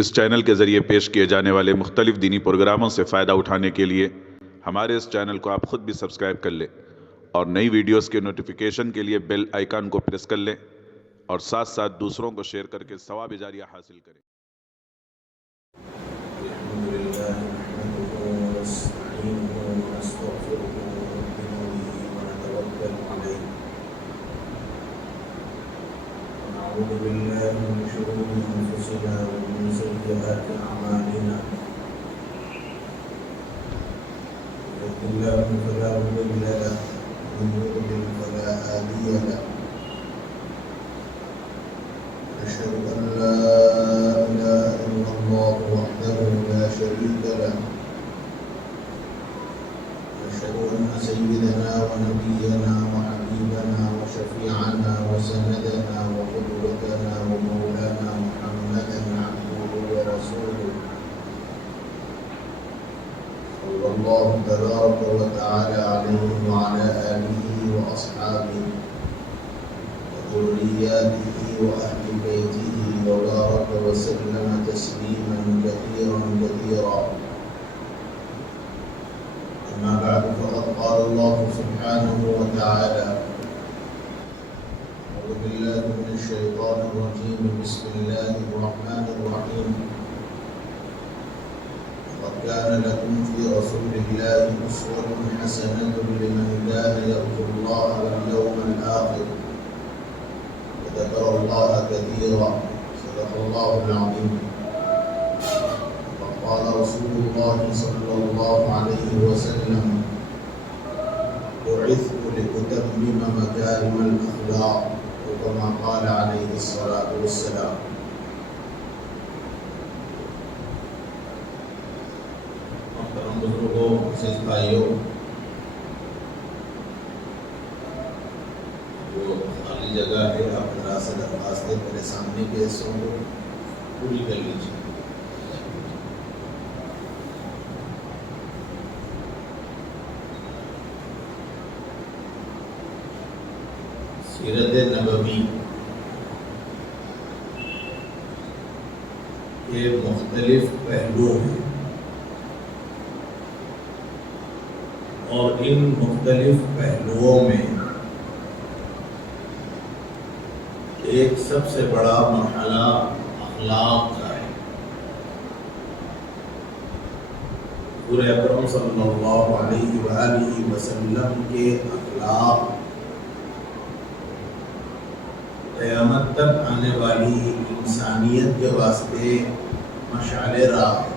اس channel کے ذریعے پیش کیے جانے والے مختلف دینی پروگراموں سے فائدہ اٹھانے کے لیے ہمارے اس چینل کو آپ خود بھی سبسکرائب کر لیں اور نئی ویڈیوز کے نوٹیفیکیشن کے لیے بیل آئیکن کو پریس کر لیں اور ساتھ ساتھ دوسروں کو شیئر کر کے ثواب جاریہ حاصل کریں۔ نعوذ بالله من شرور أنفسنا ومن سيئات أعمالنا من يهده الله فلا مضل له ومن يضلل فلا هادي له أشهد أن لا إله إلا الله وحده لا شريك له أشهد أن سيدنا ونبينا وحبيبنا وشفيعنا وسندنا وقدوتنا ومولانا محمدا عبده ورسوله صلى الله تبارك وتعالى عليه وعلى آله وأصحابه وذرياته وأهل بيته وبارك وسلم تسليما كثيرا كثيرا. أما بعد فقد قال الله سبحانه وتعالى: أعوذ بالله من الشيطان الرجيم بسم الله الرحمن الرحيم قد كان لكم في رسول الله أسوة حسنة لمن كان يرجو الله واليوم الآخر وذكر الله كثيرا. صدق الله العظيم. قال رسول الله صلى الله عليه وسلم: بعثت لأتمم مكارم الأخلاق، وكما قال عليه الصلاة والسلام. محترم بزرگوں، عزیز بھائیوں، وہ خالی جگہ ہے، آپ ذرا سے درخواست ہے میرے سامنے کے حصوں کو پوری کر لیجیے. سیرت نبوی کے مختلف پہلو ہیں اور ان مختلف پہلوؤں میں ایک سب سے بڑا مرحلہ اخلاق کا ہے. حضور اکرم صلی اللہ علیہ وآلہ وسلم کے اخلاق قیامت تک آنے والی انسانیت کے واسطے مشعل راہ ہے.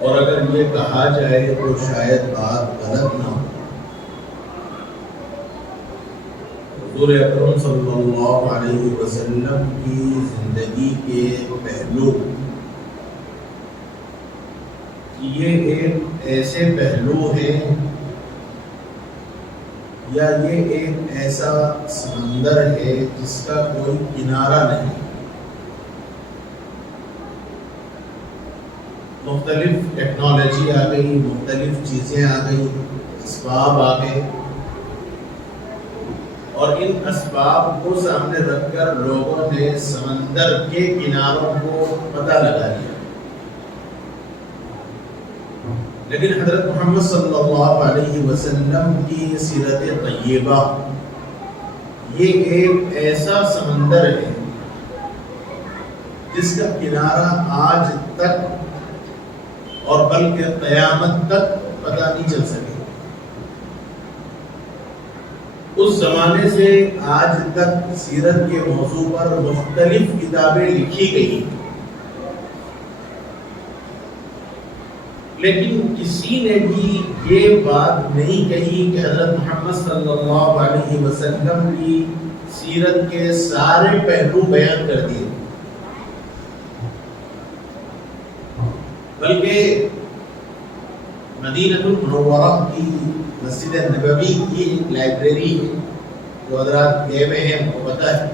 اور اگر یہ کہا جائے تو شاید بات غلط نہ ہو. حضور اکرم صلی اللہ علیہ وسلم کی زندگی کے پہلو یہ ایک ایسے پہلو ہیں یا یہ ایک ایسا سمندر ہے جس کا کوئی کنارہ نہیں. مختلف ٹیکنالوجی آ گئی، مختلف چیزیں آ گئی، اسباب آ گئے، اور ان اسباب کو سامنے رکھ کر لوگوں نے سمندر کے کناروں کو پتہ لگا لیا. لیکن حضرت محمد صلی اللہ علیہ وسلم کی سیرت طیبہ یہ ایک ایسا سمندر ہے جس کا کنارہ آج تک اور بلکہ قیامت تک پتہ نہیں چل سکے. اس زمانے سے آج تک سیرت کے موضوع پر مختلف کتابیں لکھی گئی، لیکن کسی نے بھی یہ بات نہیں کہی کہ حضرت محمد صلی اللہ علیہ وسلم کی سیرت کے سارے پہلو بیان کر دیے. بلکہ مدینہ المنورہ کی مسجد نبوی کی ایک لائبریری ہے، جو حضرات گئے ہوئے ہیں ان کو پتہ ہے.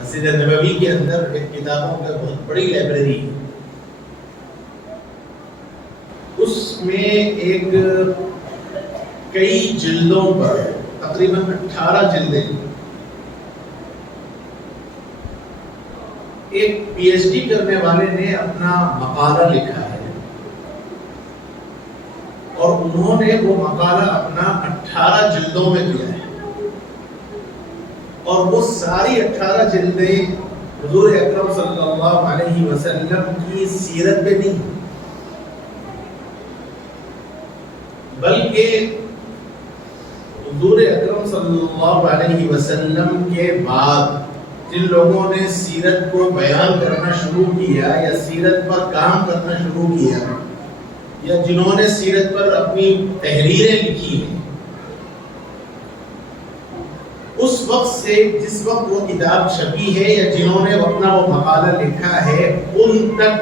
مسجد نبوی کے اندر ایک کتابوں کی بہت بڑی لائبریری ہے. اس میں ایک کئی جلدوں پر تقریباً 18 جلدیں ایک پی ایچ ڈی کرنے والے نے اپنا مقالہ لکھا ہے اور انہوں نے وہ مقالہ اپنا 18 جلدوں میں دیا ہے، اور وہ ساری 18 جلدیں حضور اکرم صلی اللہ علیہ وسلم کی سیرت پہ نہیں، بلکہ حضور اکرم صلی اللہ علیہ وسلم کے بعد جن لوگوں نے سیرت کو بیان کرنا شروع کیا یا سیرت پر کام کرنا شروع کیا یا جنہوں نے سیرت پر اپنی تحریریں لکھی ہیں، اس وقت سے جس وقت وہ کتاب چھپی ہے یا جنہوں نے اپنا وہ مقالہ لکھا ہے، ان تک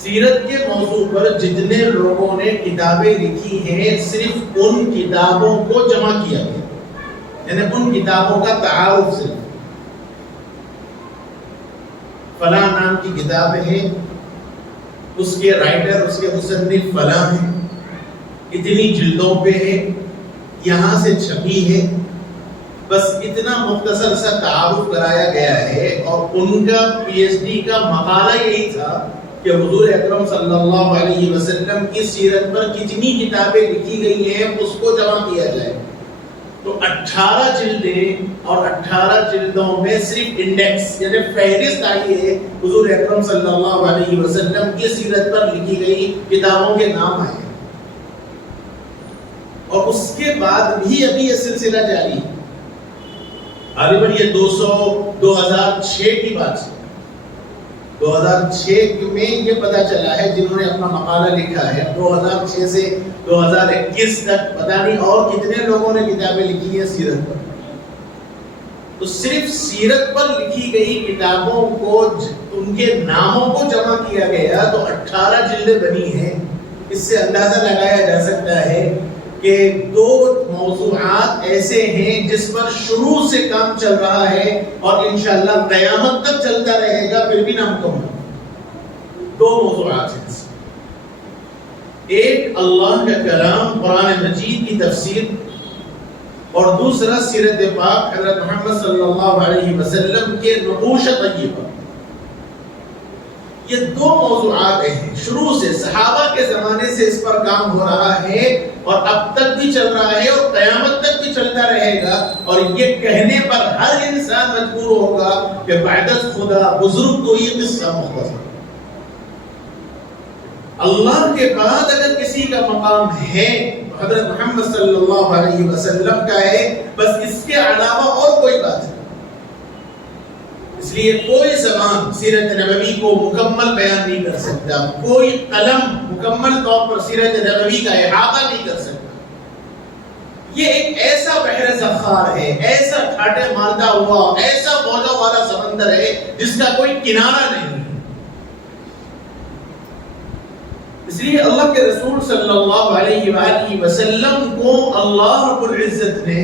سیرت کے موضوع پر جتنے لوگوں نے کتابیں لکھی ہیں صرف ان کتابوں کو جمع کیا گیا، یعنی ان کتابوں کا تعارف صرف فلاں نام کی کتاب ہے، اس کے رائٹر اس کے مصنف فلاں ہیں، اتنی جلدوں پہ ہے، یہاں سے چھپی ہے، بس اتنا مختصر سا تعارف کرایا گیا ہے۔ اور ان کا پی ایچ ڈی کا مقالہ یہی تھا کہ حضور اکرم صلی اللہ علیہ وسلم کی سیرت پر کتنی کتابیں لکھی گئی ہیں اس کو جمع کیا جائے۔ تو 18 جلدیں اور 18 جلدوں میں صرف انڈیکس یعنی فہرست آئی ہے حضور اکرم صلی اللہ علیہ وسلم کی سیرت پر لکھی گئی کتابوں کے نام آئے ہیں، اور اس کے بعد بھی ابھی یہ سلسلہ جاری ہے۔ غالباً یہ 2006 کی بات ہے، 2006 میں یہ پتا چلا ہے جنہوں نے اپنا مقالہ لکھا ہے، 2006 سے 2021 تک پتہ نہیں اور کتنے لوگوں نے کتابیں لکھی ہیں سیرت پر۔ تو صرف سیرت پر لکھی گئی کتابوں کو ان کے ناموں کو جمع کیا گیا تو 18 جلدیں بنی ہیں۔ اس سے اندازہ لگایا جا سکتا ہے کہ 2 موضوعات ایسے ہیں جس پر شروع سے کام چل رہا ہے اور انشاءاللہ قیامت تک چلتا رہے گا، پھر بھی نہ مکمل۔ 2 موضوعات ہیں، ایک اللہ کا کلام قرآن مجید کی تفسیر، اور دوسرا سیرت پاک حضرت محمد صلی اللہ علیہ وسلم کے نقوش طیبہ۔ یہ 2 موضوعات ہیں، شروع سے صحابہ کے زمانے سے اس پر کام ہو رہا ہے اور اب تک بھی چل رہا ہے اور قیامت تک بھی چلتا رہے گا، اور یہ کہنے پر ہر انسان مجبور ہوگا کہ بعد از خدا بزرگ کو یہ قصہ مختصر۔ اللہ کے بعد اگر کسی کا مقام ہے حضرت محمد صلی اللہ علیہ وسلم کا ہے، بس اس کے علاوہ اور کوئی بات نہیں۔ اس لیے کوئی زبان سیرت نبوی کو مکمل بیان نہیں کر سکتا، کوئی قلم مکمل طور پر سیرت نبوی کا احاطہ نہیں کر سکتا۔ یہ ایک ایسا بحر زخار ہے، ایسا کھاٹے مارتا ہوا، ایسا موجوں والا سمندر ہے جس کا کوئی کنارہ نہیں۔ اس لیے اللہ کے رسول صلی اللہ علیہ وآلہ وسلم کو اللہ رب العزت نے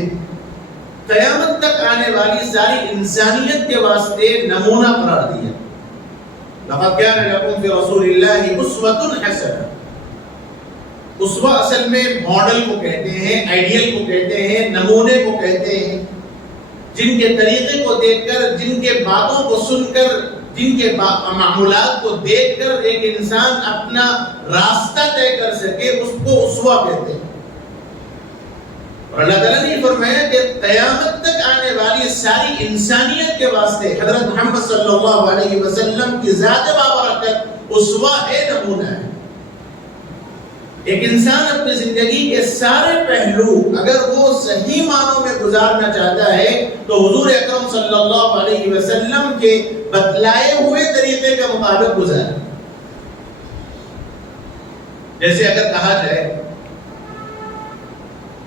قیامت تک آنے والی ساری انسانیت کے واسطے نمونہ قرار دیا۔ لقد كان لكم في رسول الله اسوة حسنة۔ اسوہ اصل میں ماڈل کو کہتے ہیں، آئیڈیل کو کہتے ہیں، نمونے کو کہتے ہیں، جن کے طریقے کو دیکھ کر، جن کے باتوں کو سن کر، جن کے معمولات کو دیکھ کر ایک انسان اپنا راستہ طے کر سکے، اس کو اسوہ کہتے ہیں۔ اور اللہ تعالیٰ نے فرمایا کہ قیامت تک آنے والی ساری انسانیت کے واسطے حضرت محمد صلی اللہ علیہ وسلم کی ذات بابرکت اسوہ ہے، نمونہ ہے۔ ایک انسان اپنی زندگی کے سارے پہلو اگر وہ صحیح معنوں میں گزارنا چاہتا ہے تو حضور اکرم صلی اللہ علیہ وسلم کے بتلائے ہوئے طریقے کے مطابق گزارے۔ جیسے اگر کہا جائے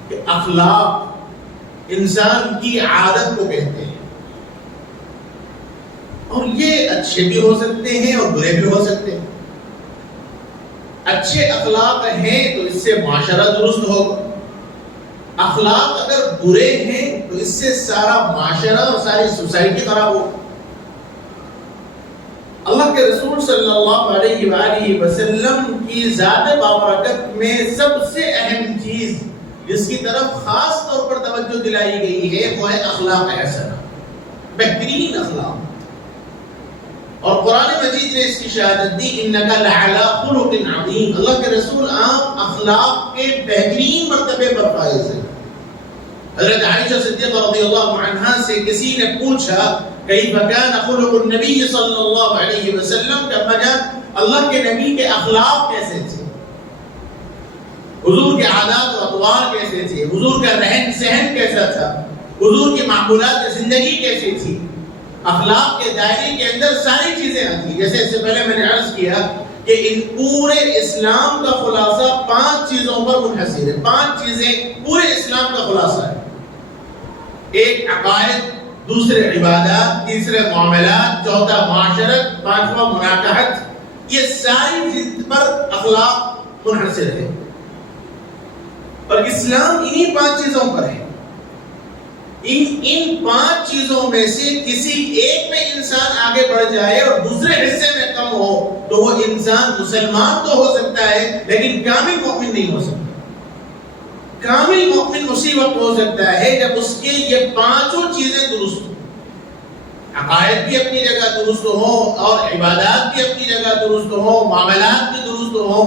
کہ اخلاق انسان کی عادت کو کہتے ہیں، اور یہ اچھے بھی ہو سکتے ہیں اور برے بھی ہو سکتے ہیں۔ اچھے اخلاق ہیں تو اس سے معاشرہ درست ہوگا، اخلاق اگر برے ہیں تو اس سے سارا معاشرہ اور ساری سوسائٹی خراب ہوگی۔ اللہ کے رسول صلی اللہ علیہ وآلہ وسلم کی ذات بابرکت میں سب سے اہم چیز جس کی طرف خاص طور پر توجہ دلائی گئی ہے وہ ہے اخلاق حسنہ، بہترین اخلاق۔ اور قرآن مجید نے اس کی شہادت دی انک لعلی خلق عظیم، اللہ کے رسول آپ اخلاق کے بہترین مرتبے پر فائز ہیں۔ حضرت عائشہ صدیقہ رضی اللہ عنہا سے کسی نے پوچھا کیف کان خلق النبی صلی اللہ علیہ وسلم، کہ اما جان اللہ کے نبی کے اخلاق کیسے تھے، حضور کے عادات و اطوار کیسے تھے، حضور کا رہن سہن کیسا تھا، حضور کی معمولات زندگی کیسی تھی۔ اخلاق کے دائرے کے اندر ساری چیزیں آتی ہیں، جیسے اس سے پہلے میں نے عرض کیا کہ ان پورے اسلام کا خلاصہ 5 چیزوں پر منحصر ہے۔ 5 چیزیں پورے اسلام کا خلاصہ ہے، ایک عقائد، دوسرے عبادات، تیسرے معاملات، چوتھا معاشرت، پانچواں مناکحت، یہ ساری چیز پر اخلاق منحصر ہے، اور اسلام انہی 5 چیزوں پر ہے۔ ان 5 چیزوں میں سے کسی ایک میں انسان آگے بڑھ جائے اور دوسرے حصے میں کم ہو تو وہ انسان مسلمان تو ہو سکتا ہے لیکن کامل مومن نہیں ہو سکتا۔ کامل مومن اسی وقت ہو سکتا ہے جب اس کے یہ 5 چیزیں درست ہوں، عقائد بھی اپنی جگہ درست ہو، اور عبادات بھی اپنی جگہ درست ہو، معاملات بھی درست ہو،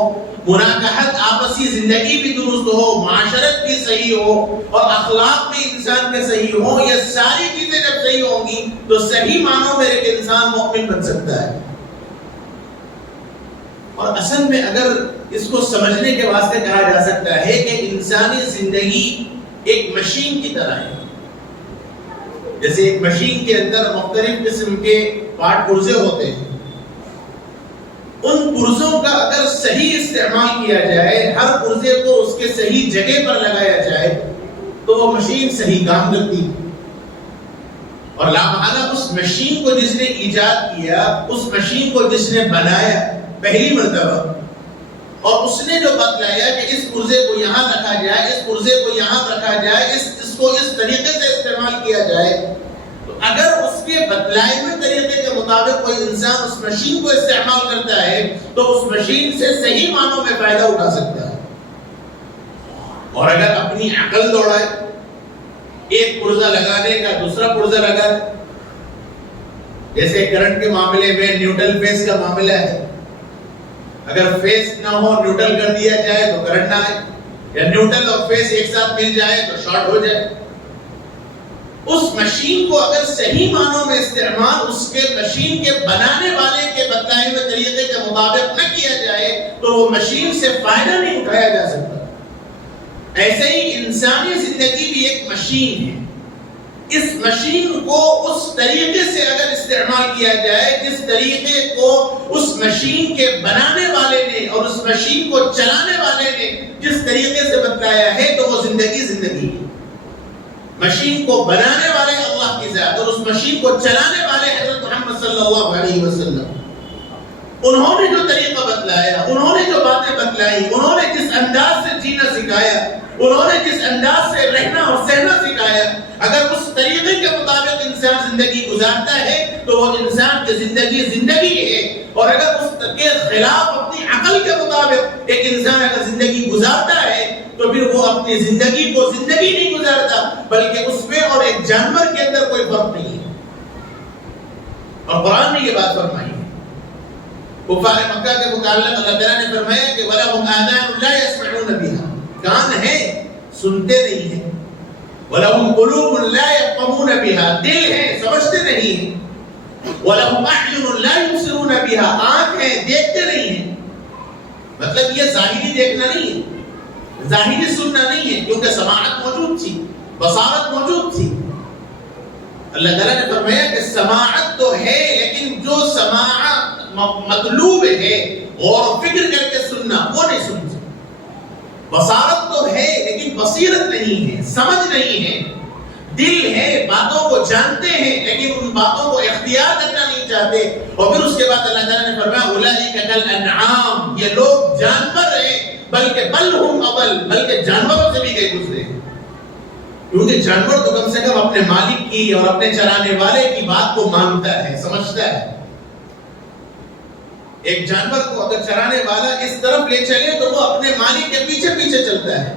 مناکحت آپسی زندگی بھی درست ہو، معاشرت بھی صحیح ہو، اور اخلاق بھی انسان کے صحیح ہو۔ یہ ساری چیزیں جب صحیح ہوں گی تو صحیح معنوں میں ایک انسان مومن بن سکتا ہے۔ اور اصل میں اگر اس کو سمجھنے کے واسطے کہا جا سکتا ہے کہ انسانی زندگی ایک مشین کی طرح ہے، جیسے ایک مشین کے اندر مختلف قسم کے پارٹ پرزے ہوتے ہیں، ان پرزوں کا اگر صحیح استعمال کیا جائے، ہر پرزے کو اس کے صحیح جگہ پر لگایا جائے تو وہ مشین صحیح کام کرتی ہے۔ اور لامحالہ اس مشین کو جس نے ایجاد کیا، اس مشین کو جس نے بنایا پہلی مرتبہ، اور اس نے جو بتلایا کہ اس پرزے کو یہاں رکھا جائے، اس پرزے کو یہاں رکھا جائے، اس کو اس طریقے سے استعمال کیا جائے، تو اگر اس کے بتلائے ہوئے طریقے کے مطابق کوئی انسان اس مشین کو استعمال کرتا ہے تو اس مشین سے صحیح معنوں میں فائدہ اٹھا سکتا ہے۔ اور اگر اپنی عقل دوڑائے، ایک پرزہ لگانے کا دوسرا پرزہ لگا دے، جیسے کرنٹ کے معاملے میں نیوٹرل فیس کا معاملہ ہے، اگر فیس نہ ہو نیوٹرل کر دیا جائے تو کرنٹ نہ آئے، یا نیوٹرل اور فیس ایک ساتھ مل جائے تو شارٹ ہو جائے۔ اس مشین کو اگر صحیح معنوں میں استعمال اس کے مشین کے بنانے والے کے بتائے ہوئے طریقے کے مطابق نہ کیا جائے تو وہ مشین سے فائدہ نہیں اٹھایا جا سکتا۔ ایسے ہی انسانی زندگی بھی ایک مشین ہے، اس مشین کو اس طریقے سے اگر استعمال کیا جائے جس طریقے کو اس مشین کے بنانے والے نے اور اس مشین کو چلانے والے نے جس طریقے سے بتلایا ہے تو وہ زندگی ہے۔ مشین کو بنانے والے اللہ کی ذات اور اس مشین کو چلانے والے حضرت محمد صلی اللہ علیہ وسلم، انہوں نے جو طریقہ بتلایا، انہوں نے جو باتیں بتلائی، انہوں نے جس انداز سے جینا سکھایا، انہوں نے جس انداز سے رہنا اور سہنا سکھایا، اگر اس طریقے کے مطابق انسان زندگی گزارتا ہے تو وہ انسان کی زندگی ہے، اور اگر اس کے خلاف اپنی عقل کے مطابق ایک انسان اگر زندگی گزارتا ہے تو پھر وہ اپنی زندگی کو زندگی نہیں گزارتا بلکہ اس میں اور ایک جانور کے اندر کوئی فرق نہیں ہے۔ اور قرآن نے یہ بات فرمائی ہے، کفار مکہ کے متعلق اللہ تعالیٰ نے فرمایا کہ وَلَهُمْ آذَانٌ لَا يَسْمَعُونَ بِهَا، کان ہیں سنتے نہیں ہیں، وَلَهُمْ قُلُوبٌ لَا يَفْقَهُونَ بِهَا، دل ہیں سمجھتے نہیں ہیں، وَلَهُمْ أَعْيُنٌ لَا يُبْصِرُونَ بِهَا، آنکھ ہیں دیکھتے نہیں ہیں۔ مطلب یہ ظاہری دیکھنا نہیں ہے، ظاہری سننا نہیں ہے، کیونکہ سماعت موجود تھی، بصارت موجود تھی۔ اللہ تعالیٰ نے فرمایا کہ سماعت تو ہے لیکن جو سماعت مطلوب ہے غور و فکر کر کے سننا وہ نہیں سنتے۔ بصارت تو ہے لیکن بصیرت نہیں ہے، سمجھ نہیں ہے۔ دل ہے، باتوں کو جانتے ہیں لیکن ان باتوں کو اختیار کرنا نہیں چاہتے۔ اور پھر اس کے بعد اللہ تعالیٰ نے فرمایا اولئک کالانعام، یہ لوگ جانور ہیں بلکہ بل ہم اضل، بلکہ جانوروں سے بھی کہیں گزرے ہیں، کیونکہ جانور تو کم سے کم اپنے مالک کی اور اپنے چلانے والے کی بات کو مانتا ہے، سمجھتا ہے۔ ایک جانور کو اگر چرانے والا اس طرف لے چلے تو وہ اپنے مالک کے پیچھے پیچھے چلتا ہے،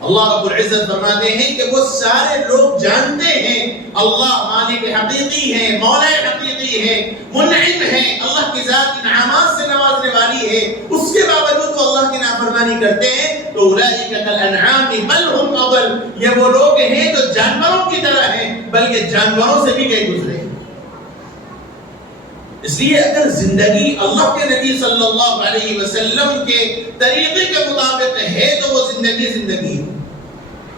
اللہ رب العزت فرماتے ہیں کہ وہ سارے لوگ جانتے ہیں اللہ مالک حقیقی ہے، مولا حقیقی ہے، منعم ہے، اللہ کی ذات انعامات سے نوازنے والی ہے، اس کے باوجود وہ اللہ کی نافرمانی کرتے ہیں تو اولئک کالانعام بل هم اضل، یہ وہ لوگ ہیں جو جانوروں کی طرح ہیں بلکہ جانوروں سے بھی کہیں گزرے ہیں۔ اس لیے اگر زندگی اللہ کے نبی صلی اللہ علیہ وسلم کے طریقے کے مطابق ہے تو وہ زندگی ہے،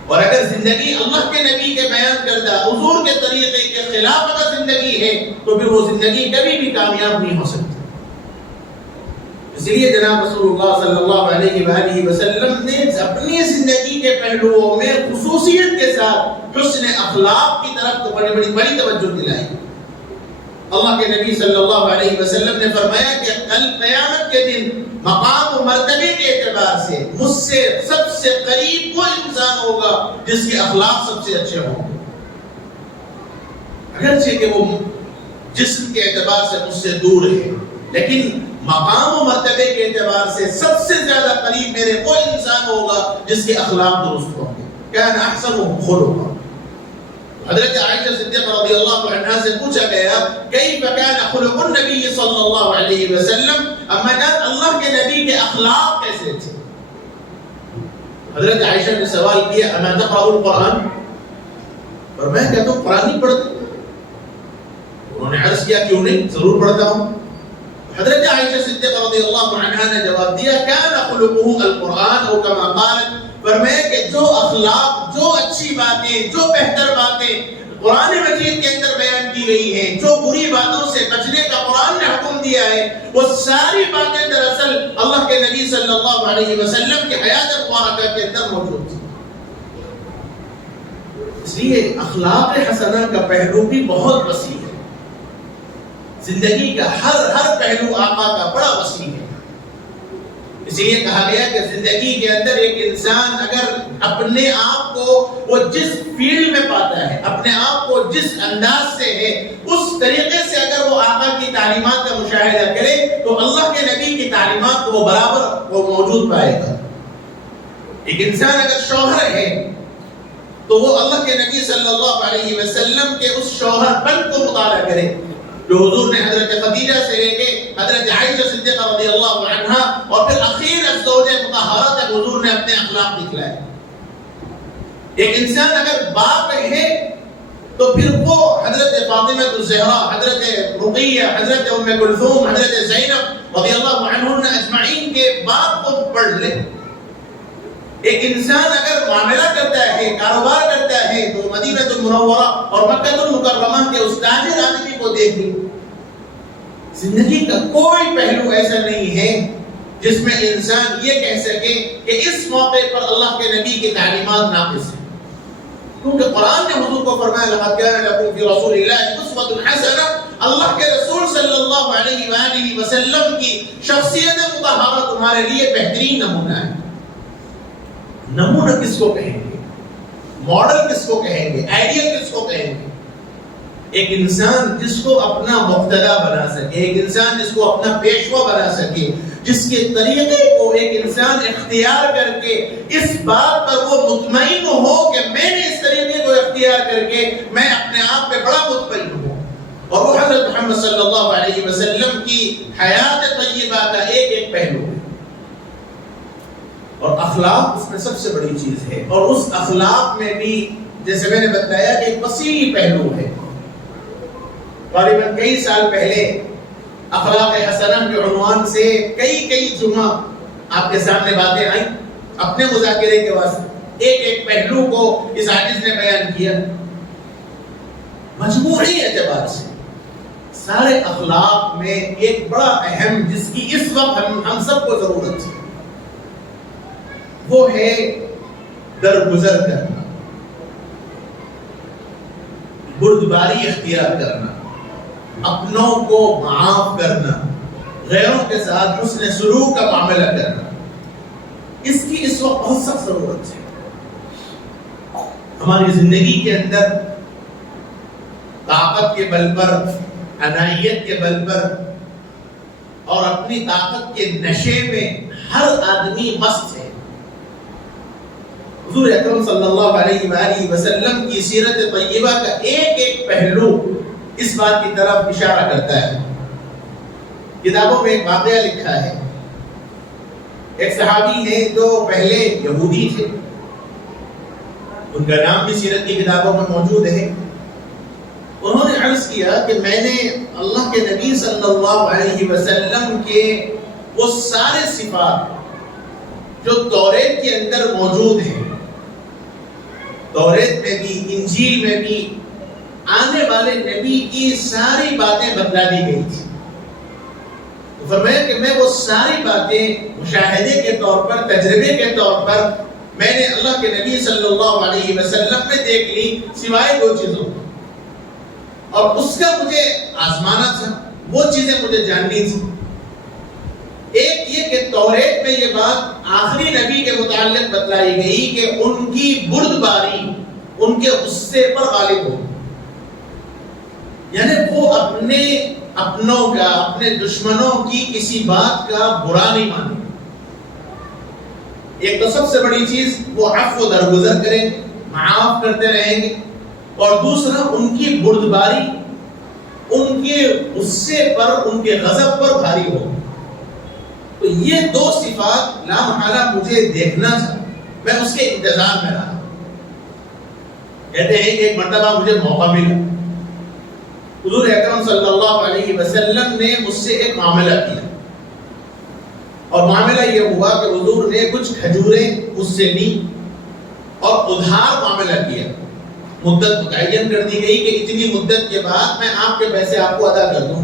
اور اگر زندگی اللہ کے نبی کے بیان کردہ حضور کے طریقے کے خلاف اگر زندگی ہے تو پھر وہ زندگی کبھی بھی کامیاب نہیں ہو سکتی۔ اس لیے جناب رسول اللہ صلی اللہ علیہ وآلہ وسلم نے اپنی زندگی کے پہلوؤں میں خصوصیت کے ساتھ حسن اخلاق کی طرف تو بڑی توجہ دلائی۔ اللہ کے نبی صلی اللہ علیہ وسلم نے فرمایا کہ کل قیامت کے دن مقام و مرتبے کے اعتبار سے مجھ سے سب سے قریب وہ انسان ہوگا جس کے اخلاق سب سے اچھے ہوں گے، اگرچہ کہ وہ جسم کے اعتبار سے مجھ سے دور ہے، لیکن مقام و مرتبے کے اعتبار سے سب سے زیادہ قریب میرے وہ انسان ہوگا جس کے اخلاق درست ہوں گے۔ کان احسن خلقا، حضرت عائشہ صدیقہ رضی اللہ عنہا سے پوچھا گیا کیف کان خلق النبی صلی اللہ علیہ وسلم، اما جان اللہ کے نبی کے اخلاق کیسے تھے؟ حضرت عائشہ نے سوال کیا اما تقرأ القرآن، فرمایا کیا تم قرآن نہیں پڑھتے؟ انہوں نے عرض کیا کیوں نہیں، ضرور پڑھتا ہوں۔ حضرت عائشہ صدیقہ رضی اللہ عنہا نے جواب دیا کان خلقه القرآن او کما قالت، فرمایا کہ جو اخلاق، جو اچھی باتیں، جو بہتر باتیں قرآن مجید کے اندر بیان کی گئی ہیں، جو بری باتوں سے بچنے کا قرآن نے حکم دیا ہے، وہ ساری باتیں دراصل اللہ کے نبی صلی اللہ علیہ وسلم کی حیات مبارکہ کے اندر موجود تھی۔ اس لیے اخلاق حسنہ کا پہلو بھی بہت وسیع ہے، زندگی کا ہر پہلو آقا کا بڑا وسیع ہے۔ اس لیے کہا گیا کہ زندگی کے اندر ایک انسان اگر اپنے آپ کو وہ جس فیلڈ میں پاتا ہے، اپنے آپ کو جس انداز سے ہے، اس طریقے سے اگر وہ آقا کی تعلیمات کا مشاہدہ کرے تو اللہ کے نبی کی تعلیمات کو وہ برابر وہ موجود پائے گا۔ ایک انسان اگر شوہر ہے تو وہ اللہ کے نبی صلی اللہ علیہ وسلم کے اس شوہر پن کو مطالعہ کرے جو حضور نے حضرت خدیجہ سے لے کے حضرت عائشہ صدیقہ رضی اللہ عنہا اور پھر اخیر الزوج مطہرہ تک حضور نے اپنے اخلاق دکھلائے۔ ایک انسان اگر باپ ہے تو پھر وہ حضرت فاطمہ الزہرا، حضرت رقیہ، حضرت ام کلثوم، حضرت زینب رضی اللہ عنہن اجمعین کے باپ کو پڑھ لے۔ ایک انسان اگر معاملہ کرتا ہے، کاروبار کرتا ہے تو مدینہ المنورہ اور مکہ المکرمہ کے اس تاجر آدمی کو دیکھیں۔ زندگی کا کوئی پہلو ایسا نہیں ہے جس میں انسان یہ کہہ سکے کہ اس موقع پر اللہ کے نبی کی تعلیمات ناقص ہیں، کیونکہ قرآن نے حضور کو فرمایا لقد كان لكم في رسول الله اسوة حسنة، اللہ کے رسول صلی اللہ علیہ وآلہ وسلم کی شخصیت مطہرہ تمہارے لیے بہترین نمونہ ہے۔ نمونہ کس کو کہیں گے، ماڈل کس کو کہیں گے، آئیڈیل کس کو کہیں گے؟ ایک انسان جس کو اپنا مقتدا بنا سکے، ایک انسان جس کو اپنا پیشوا بنا سکے، جس کے طریقے کو ایک انسان اختیار کر کے اس بات پر وہ مطمئن ہو کہ میں نے اس طریقے کو اختیار کر کے میں اپنے آپ پہ بڑا مطمئن ہوں، اور وہ حضرت محمد صلی اللہ علیہ وسلم کی حیات طیبہ کا ایک پہلو ہے، اور اخلاق اس میں سب سے بڑی چیز ہے۔ اور اس اخلاق میں بھی جیسے میں نے بتایا کہ ایک وسیع پہلو ہے۔ غالباً کئی سال پہلے اخلاق حسنہ کے عنوان سے کئی جمعہ آپ کے سامنے باتیں آئیں، اپنے مذاکرے کے واسطے ایک پہلو کو اس حدیث نے بیان کیا۔ مجموعی اعتبار سے سارے اخلاق میں ایک بڑا اہم جس کی اس وقت ہم سب کو ضرورت ہے وہ ہے درگزر کرنا، بردباری اختیار کرنا، اپنوں کو معاف کرنا، غیروں کے ساتھ حسن سلوک کا معاملہ کرنا، اس کی اس وقت بہت سخت ضرورت ہے۔ ہماری زندگی کے اندر طاقت کے بل پر، عنایت کے بل پر اور اپنی طاقت کے نشے میں ہر آدمی مست ہے، حضور اکرم صلی اللہ علیہ وآلہ وسلم کی سیرت طیبہ کا ایک ایک پہلو اس بات کی طرف اشارہ کرتا ہے. کتابوں میں ایک واقعہ لکھا ہے. ایک صحابی ہے جو پہلے یہودی تھے، ان کا نام بھی سیرت کی کتابوں میں موجود ہے. انہوں نے عرض کیا کہ میں نے اللہ کے نبی صلی اللہ علیہ وسلم کے وہ سارے صفات جو توریت کے اندر موجود ہیں، توریت میں بھی انجیل میں بھی آنے والے نبی کی ساری باتیں بتلا دی گئی تھی. تو فرمایا کہ میں وہ ساری باتیں مشاہدے کے طور پر، تجربے کے طور پر میں نے اللہ کے نبی صلی اللہ علیہ وسلم میں دیکھ لی، سوائے دو چیزوں، اور اس کا مجھے آزمانا تھا، وہ چیزیں مجھے جاننی تھی. ایک یہ کہ توریت میں یہ بات آخری نبی کے متعلق بتلائی گئی کہ ان کی بردباری ان کے غصے پر غالب ہو، یعنی وہ اپنے اپنوں کا، اپنے دشمنوں کی کسی بات کا برا نہیں مانے. ایک تو سب سے بڑی چیز وہ عفو درگزر کریں گے، معاف کرتے رہیں گے، اور دوسرا ان کی بردباری ان کے غصے پر، ان کے غضب پر بھاری ہو. تو یہ دو صفات لا محالہ مجھے دیکھنا تھا، میں اس کے انتظار میں رہا. کہتے ہیں کہ ایک مرتبہ مجھے موقع ملا، حضور اکرم صلی اللہ علیہ وسلم نے مجھ سے ایک معاملہ کیا، اور معاملہ یہ ہوا کہ حضور نے کچھ کھجوریں مجھ سے لی اور ادھار معاملہ کیا. مدت متعین کر دی گئی کہ اتنی مدت کے بعد میں آپ کے پیسے آپ کو ادا کر دوں.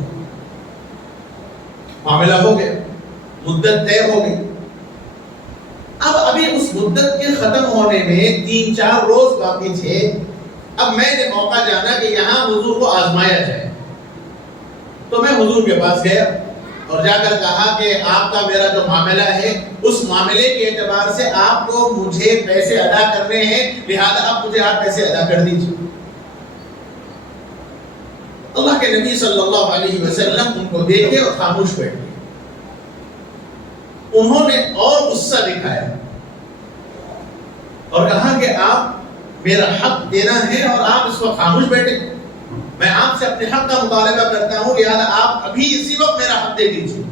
معاملہ ہو گیا، مدت طے ہو گئی. اب ابھی اس مدت کے ختم ہونے میں 3-4 روز باقی تھے. اب میں نے موقع جانا کہ یہاں حضور کو آزمایا جائے، تو میں حضور کے پاس گیا اور جا کر کہا کہ آپ کا میرا جو معاملہ ہے اس معاملے کے اعتبار سے آپ کو مجھے پیسے ادا کرنے ہیں، لہذا آپ مجھے پیسے ادا کر دیجیے. اللہ کے نبی صلی اللہ علیہ وسلم ان کو دیکھے اور خاموش بیٹھے. انہوں نے اور غصہ دکھایا اور کہا کہ آپ میرا حق دینا ہے اور آپ اس کو خاموش بیٹھے. میں آپ سے اپنے حق کا مطالبہ کرتا ہوں، لہذا آپ ابھی اسی وقت میرا حق دے دیجیے.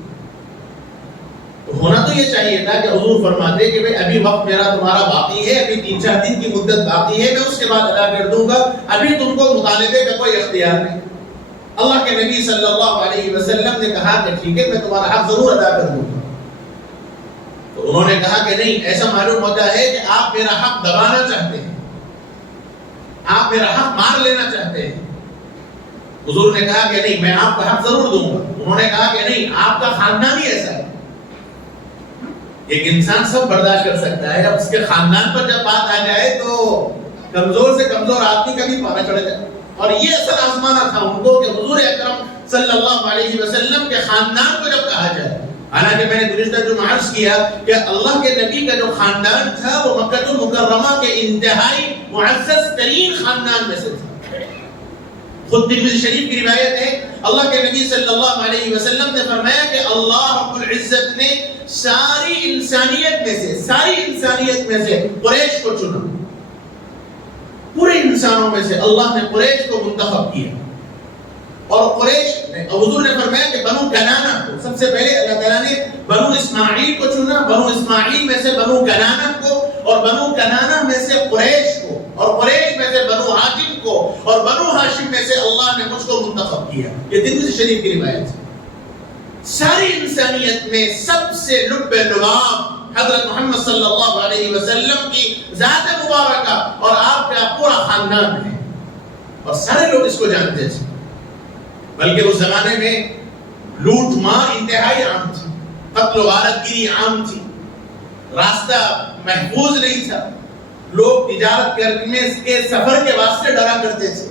تو ہونا تو یہ چاہیے تھا کہ حضور فرماتے کہ بھئی ابھی وقت میرا تمہارا باقی ہے، ابھی 3-4 دن کی مدت باقی ہے، میں اس کے بعد ادا کر دوں گا، ابھی تم کو مطالبے کا کوئی اختیار نہیں. اللہ کے نبی صلی اللہ علیہ وسلم نے کہا کہ ٹھیک ہے، میں تمہارا حق ضرور ادا کر دوں گا. تو انہوں نے کہا کہ نہیں، ایسا معلوم ہوتا ہے کہ آپ میرا حق دبانا چاہتے ہیں، آپ میرا حق مار لینا چاہتے ہیں. حضور نے کہا کہ نہیں، میں آپ کا حق ضرور دوں گا. انہوں نے کہا کہ نہیں، آپ کا خاندان ہی ایسا ہے. ایک انسان سب برداشت کر سکتا ہے، اب اس کے خاندان پر جب بات آ جائے تو کمزور سے کمزور آدمی کا بھی پانا چڑھ جائے. اور یہ اصل آزمانا تھا ان کو کہ حضور اکرم صلی اللہ علیہ وسلم کے خاندان کو جب کہا جائے. حالانکہ میں نے گزشتہ جمعہ عرض کیا کہ اللہ کے نبی کا جو خاندان تھا وہ مکہ المکرمہ کے انتہائی معزز ترین خاندان میں سے تھا. خود ترمذی شریف کی روایت ہے، اللہ کے نبی صلی اللہ علیہ وسلم نے فرمایا کہ اللہ رب العزت نے ساری انسانیت میں سے قریش کو چنا. پورے انسانوں میں سے اللہ نے قریش کو منتخب کیا. اور قریش حضور نے فرمایا کہ بنو کنانہ کو سب سے پہلے اللہ تعالیٰ نے بنو اسماعیل کو چنا، بنو اسماعیل میں سے بنو کنانہ کو، اور بنو کنانہ میں سے قریش کو، اور قریش میں سے بنو ہاشم کو، اور بنو ہاشم میں سے اللہ نے مجھ کو منتخب کیا. یہ ترمذی شریف کی روایت ہے. ساری انسانیت میں سب سے لب لباب حضرت محمد صلی اللہ علیہ وسلم کی ذات مبارکہ اور آپ کا پورا خاندان ہے، اور سارے لوگ اس کو جانتے تھے. بلکہ اس زمانے میں لوٹ مار انتہائی عام تھی، قتل و غارت گیری عام تھی، راستہ محفوظ نہیں تھا. لوگ تجارت کرنے کے سفر کے واسطے ڈرا کرتے تھے.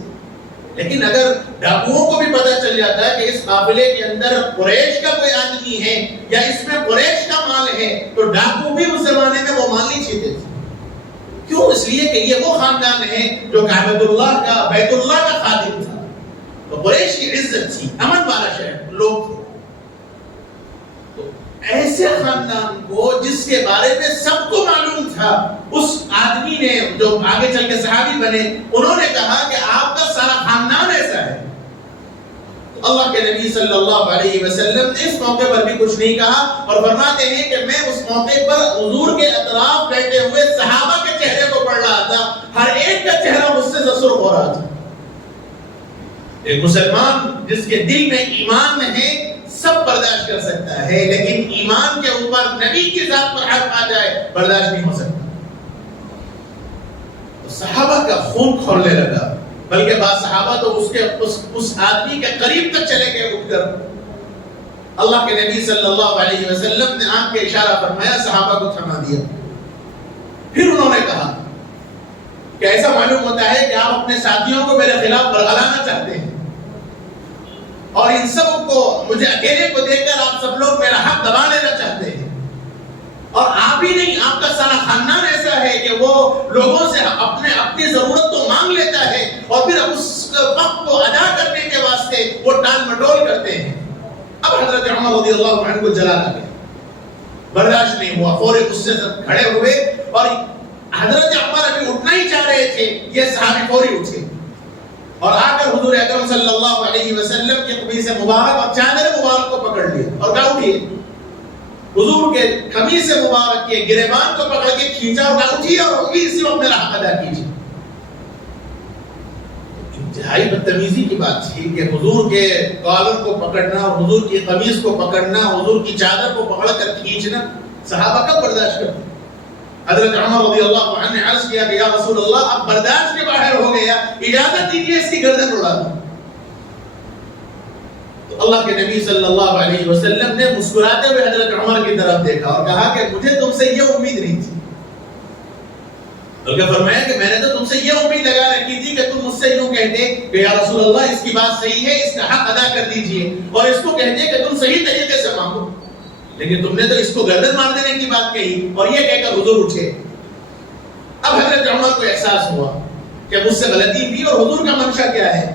لیکن اگر ڈاکوؤں کو بھی پتہ چل جاتا ہے کہ اس قافلے کے اندر قریش کا کوئی آدمی ہے یا اس میں قریش کا مال ہے، تو ڈاکو بھی اس زمانے میں وہ مال نہیں چھینتے تھے. کیوں؟ اس لیے کہ یہ وہ خاندان ہے جو کعبۃ اللہ کا، بیت اللہ کا خادم تھا. تو قریش کی عزت تھی، امن والا شہر لوگ تھے. تو ایسے خاندان کو جس کے بارے میں سب کو معلوم تھا، اس آدمی نے جو آگے چل کے صحابی بنے، انہوں نے کہا کہ آپ کا سارا خاندان ایسا ہے۔ اللہ کے نبی صلی اللہ علیہ وسلم نے اس موقع پر بھی کچھ نہیں کہا اور فرماتے ہیں کہ میں اس موقع پر حضور کے اطراف بیٹھے ہوئے صحابہ کے چہرے کو پڑھ رہا تھا، ہر ایک کا چہرہ غصے سے سرخ ہو رہا تھا۔ ایک مسلمان جس کے دل میں ایمان ہے سب برداشت کر سکتا ہے، لیکن ایمان کے اوپر نبی کی ذات پر حق آ جائے برداشت نہیں ہو سکتا۔ تو صحابہ کا خون کھولنے لگا، بلکہ بعض صحابہ تو اس آدمی کے قریب تک چلے گئے اٹھ کر۔ اللہ کے نبی صلی اللہ علیہ وسلم نے آنکھ کے اشارہ فرمایا، صحابہ کو تھما دیا۔ پھر انہوں نے کہا کہ ایسا معلوم ہوتا ہے کہ آپ اپنے ساتھیوں کو میرے خلاف برگلانا چاہتے ہیں، اور ان سب کو مجھے اکیلے کو دیکھ کر آپ سب لوگ میرا حق دبا لینا چاہتے ہیں، اور آپ ہی نہیں، آپ کا سارا خاندان ایسا ہے کہ وہ لوگوں سے اپنی ضرورت تو مانگ لیتا ہے اور پھر اس وقت کو ادا کرنے کے واسطے وہ ٹال مٹول کرتے ہیں۔ اب حضرت عمر رضی اللہ عنہ کو جلال آ گیا، برداشت نہیں ہوا، فوری غصے سے کھڑے ہوئے، اور حضرت عمر ابھی اٹھنا ہی چاہ رہے تھے، یہ صحابی فوری اٹھے اور آ کر حضور اکرم صلی اللہ علیہ وسلم کی قمیص مبارک اور چادر مبارک کو پکڑ لیا اور کہا اٹھیے۔ حضور کے قمیص مبارک کے گریبان کو پکڑ کے کھینچا اور کہا اٹھیے اور اسی وقت میرا حق ادا کیجیے۔ انتہائی بدتمیزی کی بات تھی کہ حضور کے کالر کو پکڑنا اور حضور کی قمیص کو پکڑنا، حضور کی چادر کو پکڑ کر کھینچنا، صحابہ کب برداشت کرتے؟ حضرت عمر رضی اللہ عنہ نے عرض کیا کہ یا رسول اللہ اب برداشت کے باہر ہو گیا، اجازت دیجیے اس کی گردن اڑا دو۔ تو اللہ کے نبی صلی اللہ علیہ وسلم نے مسکراتے ہوئے حضرت عمر کی طرف دیکھا اور کہا کہ مجھے تم سے یہ امید نہیں تھی، بلکہ فرمایا کہ میں نے تو تم سے یہ امید لگا رکھی تھی کہ تم مجھ سے یوں کہتے کہ یا رسول اللہ اس کی بات صحیح ہے، اس کا حق ادا کر دیجئے، اور اس کو کہتے کہ تم صحیح طریقے سے مانگو، لیکن تم نے تو اس کو گردن مار دینے کی بات کہی اور یہ کہہ کر حضور اٹھے۔ اب حضرت عمر کو احساس ہوا کہ مجھ سے غلطی ہوئی اور حضور کا منشا کیا ہے،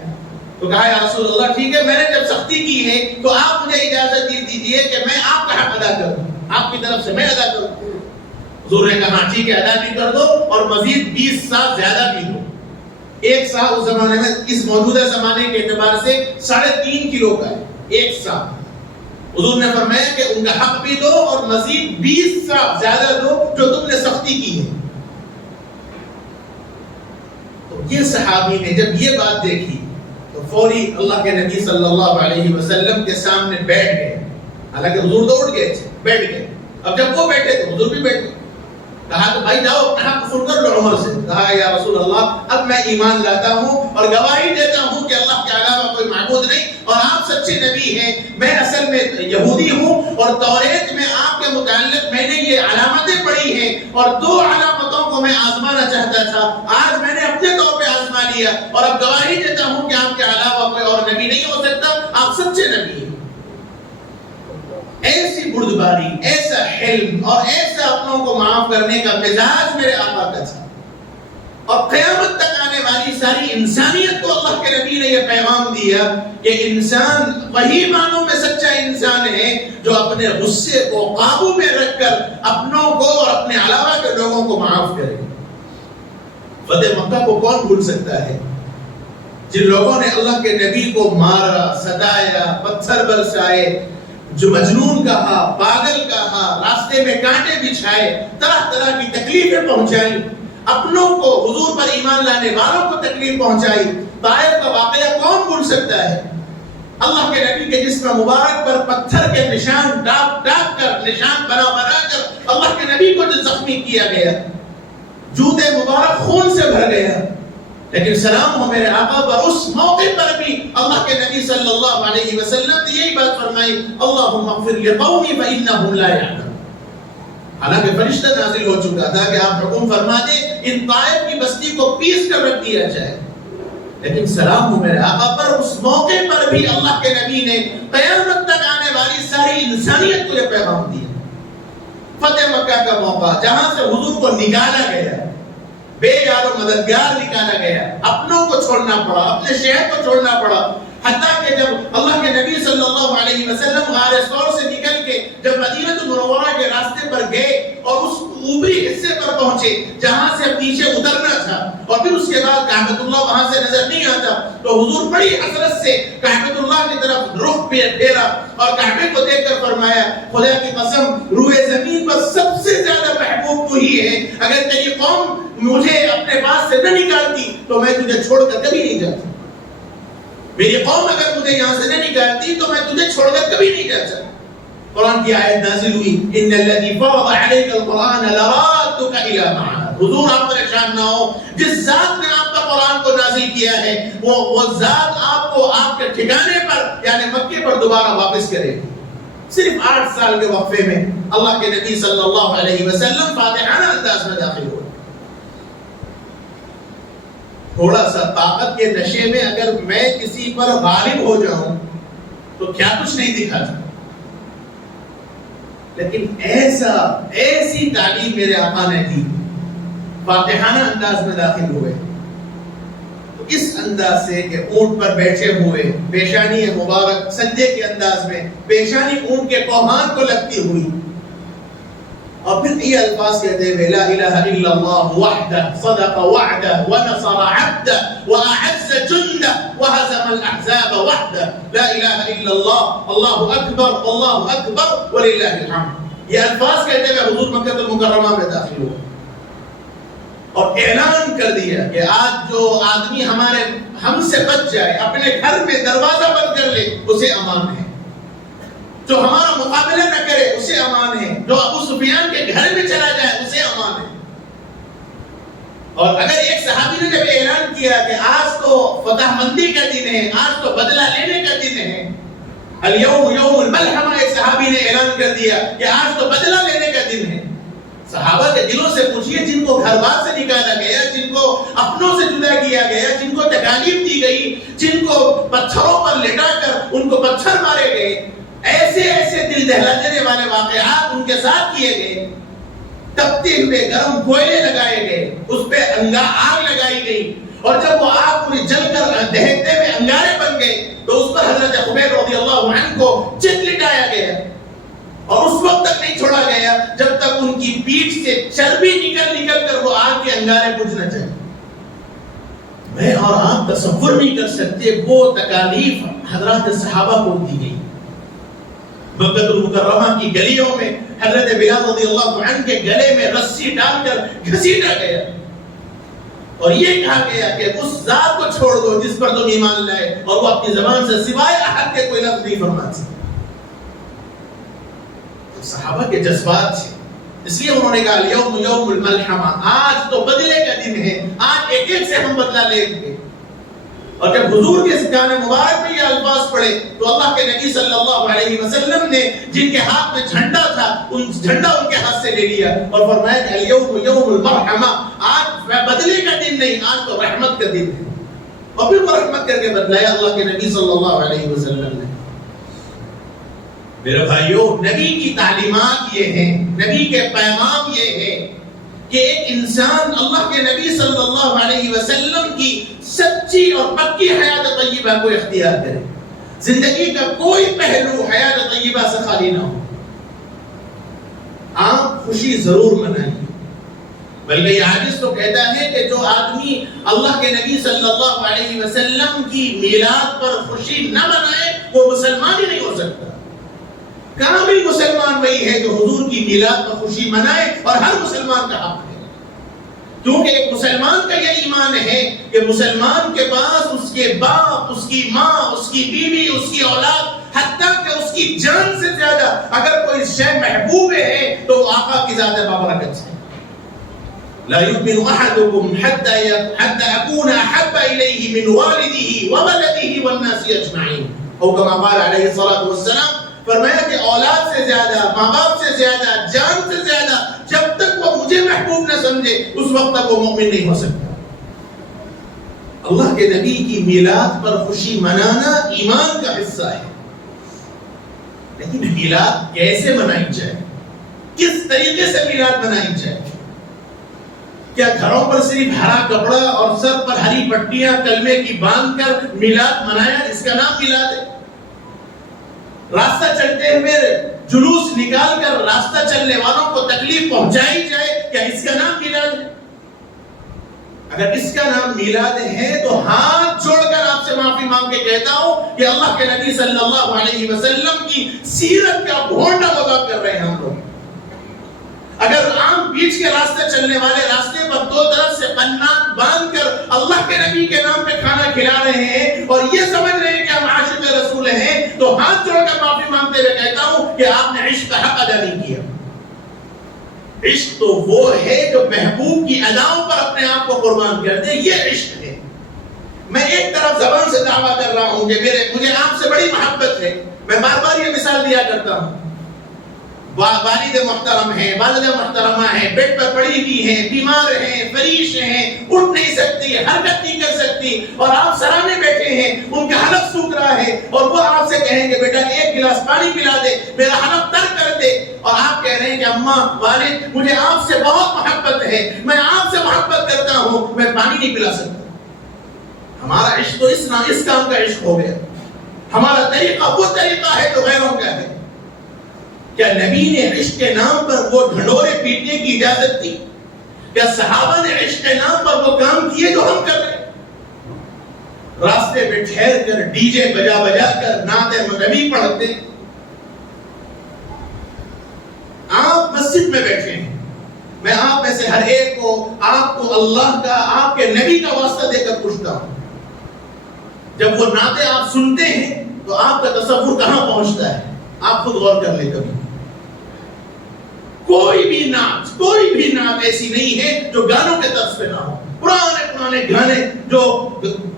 تو کہا یا رسول اللہ ٹھیک ہے، میں نے جب سختی کی ہے تو آپ مجھے اجازت دیجئے کہ میں آپ کا حق ادا کروں، آپ کی طرف سے میں ادا کروں۔ حضور نے کہا ٹھیک ہے، ادا بھی کر دو اور مزید 20 سا زیادہ بھی دو۔ ایک سا اس زمانے میں اس موجودہ زمانے کے اعتبار سے 3.5 کلو کا ہے ایک سا۔ حضور نے فرمایا کہ ان کا حق بھی دو اور مزید 20 سا زیادہ دو جو تم نے سختی کی ہے۔ تو یہ صحابی نے جب یہ بات دیکھی تو فوری اللہ کے نبی صلی اللہ علیہ وسلم کے سامنے بیٹھ گئے، حالانکہ حضور تو اٹھ گئے تھے، بیٹھ گئے۔ اب جب وہ بیٹھے تو حضور بھی بیٹھ گئے۔ کہا کہ بھائی جاؤ اپنا حق وصول کر لو عمر سے۔ کہا یا رسول اللہ اب میں ایمان لاتا ہوں اور گواہی دیتا ہوں کہ اللہ کے علاوہ کوئی معبود نہیں اور آپ سچے نبی ہیں، میں اصل میں یہودی ہوں اور توریت میں آپ کے متعلق میں نے یہ علامتیں پڑھی ہیں اور 2 علامتوں کو میں آزمانا چاہتا تھا، آج میں نے اپنے طور پہ آزما لیا اور اب گواہی دیتا ہوں کہ آپ کے علاوہ کوئی اور نبی نہیں ہو سکتا، آپ سچے نبی ہیں۔ ایسی بردباری، ایسا حلم اور ایسا اپنوں کو معاف کرنے کا مزاج میرے آقا کا تھا، اور قیامت تک آنے والی ساری انسانیت کو اللہ کے نبی نے یہ پیغام دیا کہ انسان وہی معنوں میں سچا انسان ہے جو اپنے غصے کو قابو میں رکھ کر اپنوں کو اور اپنے علاوہ کے لوگوں کو معاف کرے۔ فتح مکہ کو کون بھول سکتا ہے؟ جن لوگوں نے اللہ کے نبی کو مارا، ستایا، پتھر برسائے، جو مجنون کہا، پاگل کہا، راستے میں کانٹے بچھائے، طرح طرح کی تکلیفیں پہنچائی، اپنوں کو حضور پر ایمان لانے والوں کو تکلیف پہنچائی۔ طائف کا واقعہ کون بھول سکتا ہے؟ اللہ کے نبی کے جسم مبارک پر پتھر کے نشان ڈاک کر، نشان بنا کر اللہ کے نبی کو جو زخمی کیا گیا، جوتے مبارک خون سے بھر گیا، لیکن سلام ہو میرے آقا پر اس موقع پر بھی اللہ کے نبی صلی اللہ علیہ وسلم نے یہی بات فرمائی، اللہم اغفر لقومی فإنہم لا یعلمون۔ حالانکہ فرشتہ نازل ہو چکا تھا کہ آپ حکم فرما دیں ان طائف کی بستی کو پیس کر رکھ دیا جائے، لیکن سلام ہو میرے آقا پر اس موقع پر بھی اللہ کے نبی نے قیامت تک آنے والی ساری انسانیت کو یہ پیغام دیا۔ فتح مکہ کا موقع جہاں سے حضور کو نکالا گیا، بے یار و مددگار نکالا گیا، اپنوں کو چھوڑنا پڑا، اپنے شہر کو چھوڑنا پڑا، حتیٰ کہ جب اللہ کے نبی صلی اللہ علیہ وسلم غار ثور سے نکل کے جب مدینہ منورہ کے راستے پر گئے اور اس اوپری حصے پر پہنچے جہاں سے پیچھے اترنا تھا اور پھر اس کے بعد کعبۃ اللہ وہاں سے نظر نہیں آتا، تو حضور بڑی حسرت سے کعبۃ اللہ کی طرف رخ پھیرا اور کعبے کو دیکھ کر فرمایا خدا کی قسم روئے زمین پر سب سے زیادہ محبوب تو ہی ہے، اگر تیری قوم مجھے اپنے پاس سے نہ نکالتی تو میں تجھے چھوڑ کر کبھی نہیں جاتا، میری قوم اگر مجھے یہاں سے نہ نکالتی تو میں تجھے چھوڑ کر کبھی نہیں جاتا۔ قرآن کی آیت نازل ہوئی ان الذی فرض علیک القرآن لرادک الی معاد۔ حضور آپ پریشان نہ ہو، جس ذات نے آپ کا قرآن کو نازل کیا ہے وہ ذات آپ کو آپ کے ٹھکانے پر یعنی مکے پر دوبارہ واپس کرے گی۔ صرف 8 سال کے وقفے میں اللہ کے نبی صلی اللہ علیہ وسلم فاتحانہ انداز میں داخل ہوئے۔ تھوڑا سا طاقت کے نشے میں اگر میں کسی پر غالب ہو جاؤں تو کیا کچھ نہیں دکھاتا، لیکن ایسی تعلیم میرے آقا نے دی، فاتحانہ انداز میں داخل ہوئے تو اس انداز سے کہ اونٹ پر بیٹھے ہوئے، پیشانی مبارک سجدے کے انداز میں، پیشانی اونٹ کے کوہان کو لگتی ہوئی، اور پھر یہ الفاظ کہتے ہوئے لا الہ الا اللہ وحدہ صدق وعدہ ونصر عبدہ واعز جندہ وہزم الاحزاب وحدہ لا الہ الا اللہ اللہ اکبر وللہ الحمد۔ یہ الفاظ کہتے ہوئے حضور مکہ المکرمہ میں داخل ہوئے اور اعلان کر دیا کہ آج جو آدمی ہم سے بچ جائے، اپنے گھر میں دروازہ بند کر لے، اسے امان ہے، جو ہمارا مقابلہ نہ کرے اسے امان ہے، جو ابو سفیان کے گھر میں چلا جائے اسے امان ہے۔ اور اگر ایک صحابی نے جب اعلان کیا کہ آج تو فتح مندی کا دن ہے، آج تو بدلہ لینے کا دن ہے، الیوم یوم الملحمہ، ایک صحابی نے اعلان کر دیا کہ آج تو بدلہ لینے کا دن ہے۔ صحابہ کے دلوں سے پوچھئے جن کو گھر بار سے نکالا گیا، جن کو اپنوں سے جدا کیا گیا، جن کو تکالیف دی گئی، جن کو پتھروں پر لٹا کر ان کو پتھر مارے گئے، ایسے دل دہلا دینے والے واقعات ان کے ساتھ کیے گئے، تپتے ہوئے گرم کوئلے لگائے گئے، اس پہ آگ لگائی گئی، اور جب وہ آگ پوری جل کر دہکتے ہوئے انگارے بن گئے تو اس پر حضرت خبیب رضی اللہ عنہ کو چت لٹایا گیا، اور اس وقت تک نہیں چھوڑا گیا جب تک ان کی پیٹھ سے چربی نکل کر وہ آگ کے انگارے بجھ نہ جائے۔ میں اور آپ تصور نہیں کر سکتے وہ تکالیف حضرات صحابہ کو دی گئی۔ مکہ المکرمہ کی گلیوں میں حضرت بلال رضی اللہ عنہ کے گلے میں رسی ڈال کر گھسیٹا گیا اور یہ کہا گیا کہ اس ذات کو چھوڑ دو جس پر تم ایمان لائے، اور وہ اپنی زبان سے سوائے احد کے کوئی لفظ نہیں فرماتے۔ صحابہ کے جذبات تھے، اس لیے انہوں نے کہا یوم یوم الملحمہ، آج تو بدلے کا دن ہے، آج ایک سے ہم بدلہ لیں گے۔ اور جب حضور کے سکان مبارک میں یہ الفاظ پڑھے تو اللہ کے نبی صلی اللہ علیہ وسلم نے جن کے ہاتھ میں جھنڈا تھا جھنڈا ان کے ہاتھ سے لے لیا اور فرمایا کہ الیوم یوم المرحمہ، آج بدلے کا دن نہیں، آج تو رحمت کا دن ہے، اور پھر وہ رحمت کر کے بدلایا اللہ کے نبی صلی اللہ علیہ وسلم نے۔ میرے بھائیو، نبی کی تعلیمات یہ ہیں، نبی کے پیغام یہ ہے کہ ایک انسان اللہ کے نبی صلی اللہ علیہ وسلم کی سچی اور پکی حیات طیبہ کو اختیار کرے، زندگی کا کوئی پہلو حیات طیبہ سے خالی نہ ہو۔ آپ خوشی ضرور منائیں، بلکہ یہ حدیث تو کہتا ہے کہ جو آدمی اللہ کے نبی صلی اللہ علیہ وسلم کی میلاد پر خوشی نہ منائے وہ مسلمان ہی نہیں ہو سکتا۔ کامل مسلمان وہی ہے جو حضور کی میلاد پر خوشی منائے، اور ہر مسلمان کا حق ہے، کیونکہ ایک مسلمان کا یہ ایمان ہے کہ مسلمان کے پاس اس کے باپ، اس کی ماں، اس کی بیوی، اس کی اولاد، حتیٰ کہ اس کی جان سے زیادہ اگر کوئی شے محبوب ہے تو وہ آقا کی ذات بابرکت ہے۔ لا يؤمن احدكم حتى اكون احب اليه من والده وولده والناس اجمعين، او كما قال عليه الصلاه والسلام، فرمایا کہ اولاد سے زیادہ، ماں باپ سے زیادہ، جان سے زیادہ جب تک وہ مجھے محبوب نہ سمجھے اس وقت تک وہ مومن نہیں ہو سکتا۔ اللہ کے نبی کی میلاد پر خوشی منانا ایمان کا حصہ ہے، لیکن میلاد کیسے منائی جائے، کس طریقے سے میلاد منائی جائے؟ کیا گھروں پر صرف ہرا کپڑا اور سر پر ہری پٹیاں کلمے کی باندھ کر میلاد منایا، اس کا نام میلاد ہے؟ راستہ چلتے ہوئے جلوس نکال کر راستہ چلنے والوں کو تکلیف پہنچائی جائے، کیا اس کا نام میلاد ہے؟ اگر اس کا نام میلاد ہے تو ہاتھ جوڑ کر آپ سے معافی مانگ کے کہتا ہوں کہ اللہ کے نبی صلی اللہ علیہ وسلم کی سیرت کا بھونڈا مذاق کر رہے ہیں ہم لوگ۔ اگر عام بیچ کے راستے چلنے والے راستے پر دو طرف سے قنات باندھ کر اللہ کے نبی کے نام پہ کھانا کھلا رہے ہیں اور یہ سمجھ رہے ہیں کہ ہم عاشق رسول ہیں، تو ہاتھ جوڑ کر معافی مانگتے ہوئے کہتا ہوں کہ آپ نے عشق کا حق ادا نہیں کیا۔ عشق تو وہ ہے جو محبوب کی اداؤں پر اپنے آپ کو قربان کر دے، یہ عشق ہے۔ میں ایک طرف زبان سے دعویٰ کر رہا ہوں کہ مجھے آپ سے بڑی محبت ہے، میں بار بار یہ مثال دیا کرتا ہوں، والد محترم ہیں، والدہ محترمہ ہیں، بیڈ پر پڑی ہوئی ہیں، بیمار ہیں، فریش ہیں، اٹھ نہیں سکتی، حرکت نہیں کر سکتی، اور آپ سرانے بیٹھے ہیں، ان کا حلق سوکھ رہا ہے، اور وہ آپ سے کہیں کہ بیٹا ایک گلاس پانی پلا دے، میرا حلق تر کر دے، اور آپ کہہ رہے ہیں کہ اماں والد مجھے آپ سے بہت محبت ہے، میں آپ سے محبت کرتا ہوں، میں پانی نہیں پلا سکتا۔ ہمارا عشق تو اس کام کا عشق ہو گیا۔ ہمارا طریقہ وہ طریقہ ہے جو غیروں کا ہے۔ کیا نبی نے عشق کے نام پر وہ ڈھنڈورے پیٹنے کی اجازت دی؟ کیا صحابہ نے عشق کے نام پر وہ کام کیے جو ہم کر رہے ہیں؟ راستے پہ ٹھہر کر ڈی جے بجا بجا کر نعت نبی پڑھتے ہیں۔ آپ مسجد میں بیٹھے ہیں، میں آپ میں سے ہر ایک کو، آپ کو اللہ کا، آپ کے نبی کا واسطہ دے کر پوچھتا ہوں، جب وہ نعتیں آپ سنتے ہیں تو آپ کا تصور کہاں پہنچتا ہے؟ آپ خود غور کر لیں کبھی۔ کوئی بھی نعت ایسی نہیں ہے جو گانوں کے طرز پہ نہ ہو۔ پرانے گانے جو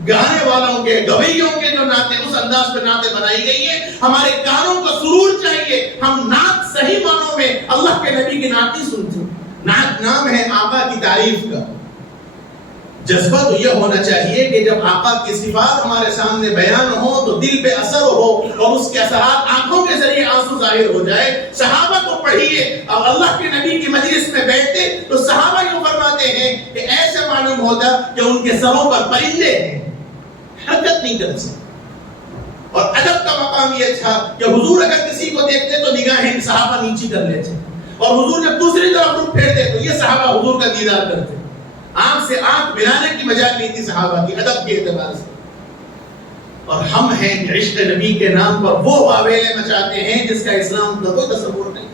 گانے والوں کے، گویوں کے جو نعتیں اس انداز پہ نعتیں بنائی گئی ہیں، ہمارے کانوں کو سرور چاہیے۔ ہم نعت صحیح معنوں میں اللہ کے نبی کی نعت ہی سنتے ہیں۔ نعت نام ہے آقا کی تعریف کا۔ جذبہ تو یہ ہونا چاہیے کہ جب آقا کی صفات ہمارے سامنے بیان ہو تو دل پہ اثر ہو اور اس کے اثرات آنکھوں کے ذریعے آنسو ظاہر ہو جائے۔ صحابہ کو پڑھیے اور اللہ کے نبی کی مجلس میں بیٹھتے تو صحابہ یوں فرماتے ہیں کہ ایسے معلوم ہوتا کہ ان کے سروں پر پرندے ہیں، حرکت نہیں کر سکتے۔ اور ادب کا مقام یہ تھا کہ حضور اگر کسی کو دیکھتے تو نگاہیں صحابہ نیچی کر لیتے، اور حضور جب دوسری طرف رخ پھیرتے تو یہ صحابہ حضور کا دیدار کرتے۔ آنکھ سے آنکھ ملانے کی مجال نہیں تھی صحابہ کی ادب کے اعتبار سے۔ اور ہم ہیں کہ عشق نبی کے نام پر وہ واویلے مچاتے ہیں جس کا اسلام کا کوئی تصور نہیں۔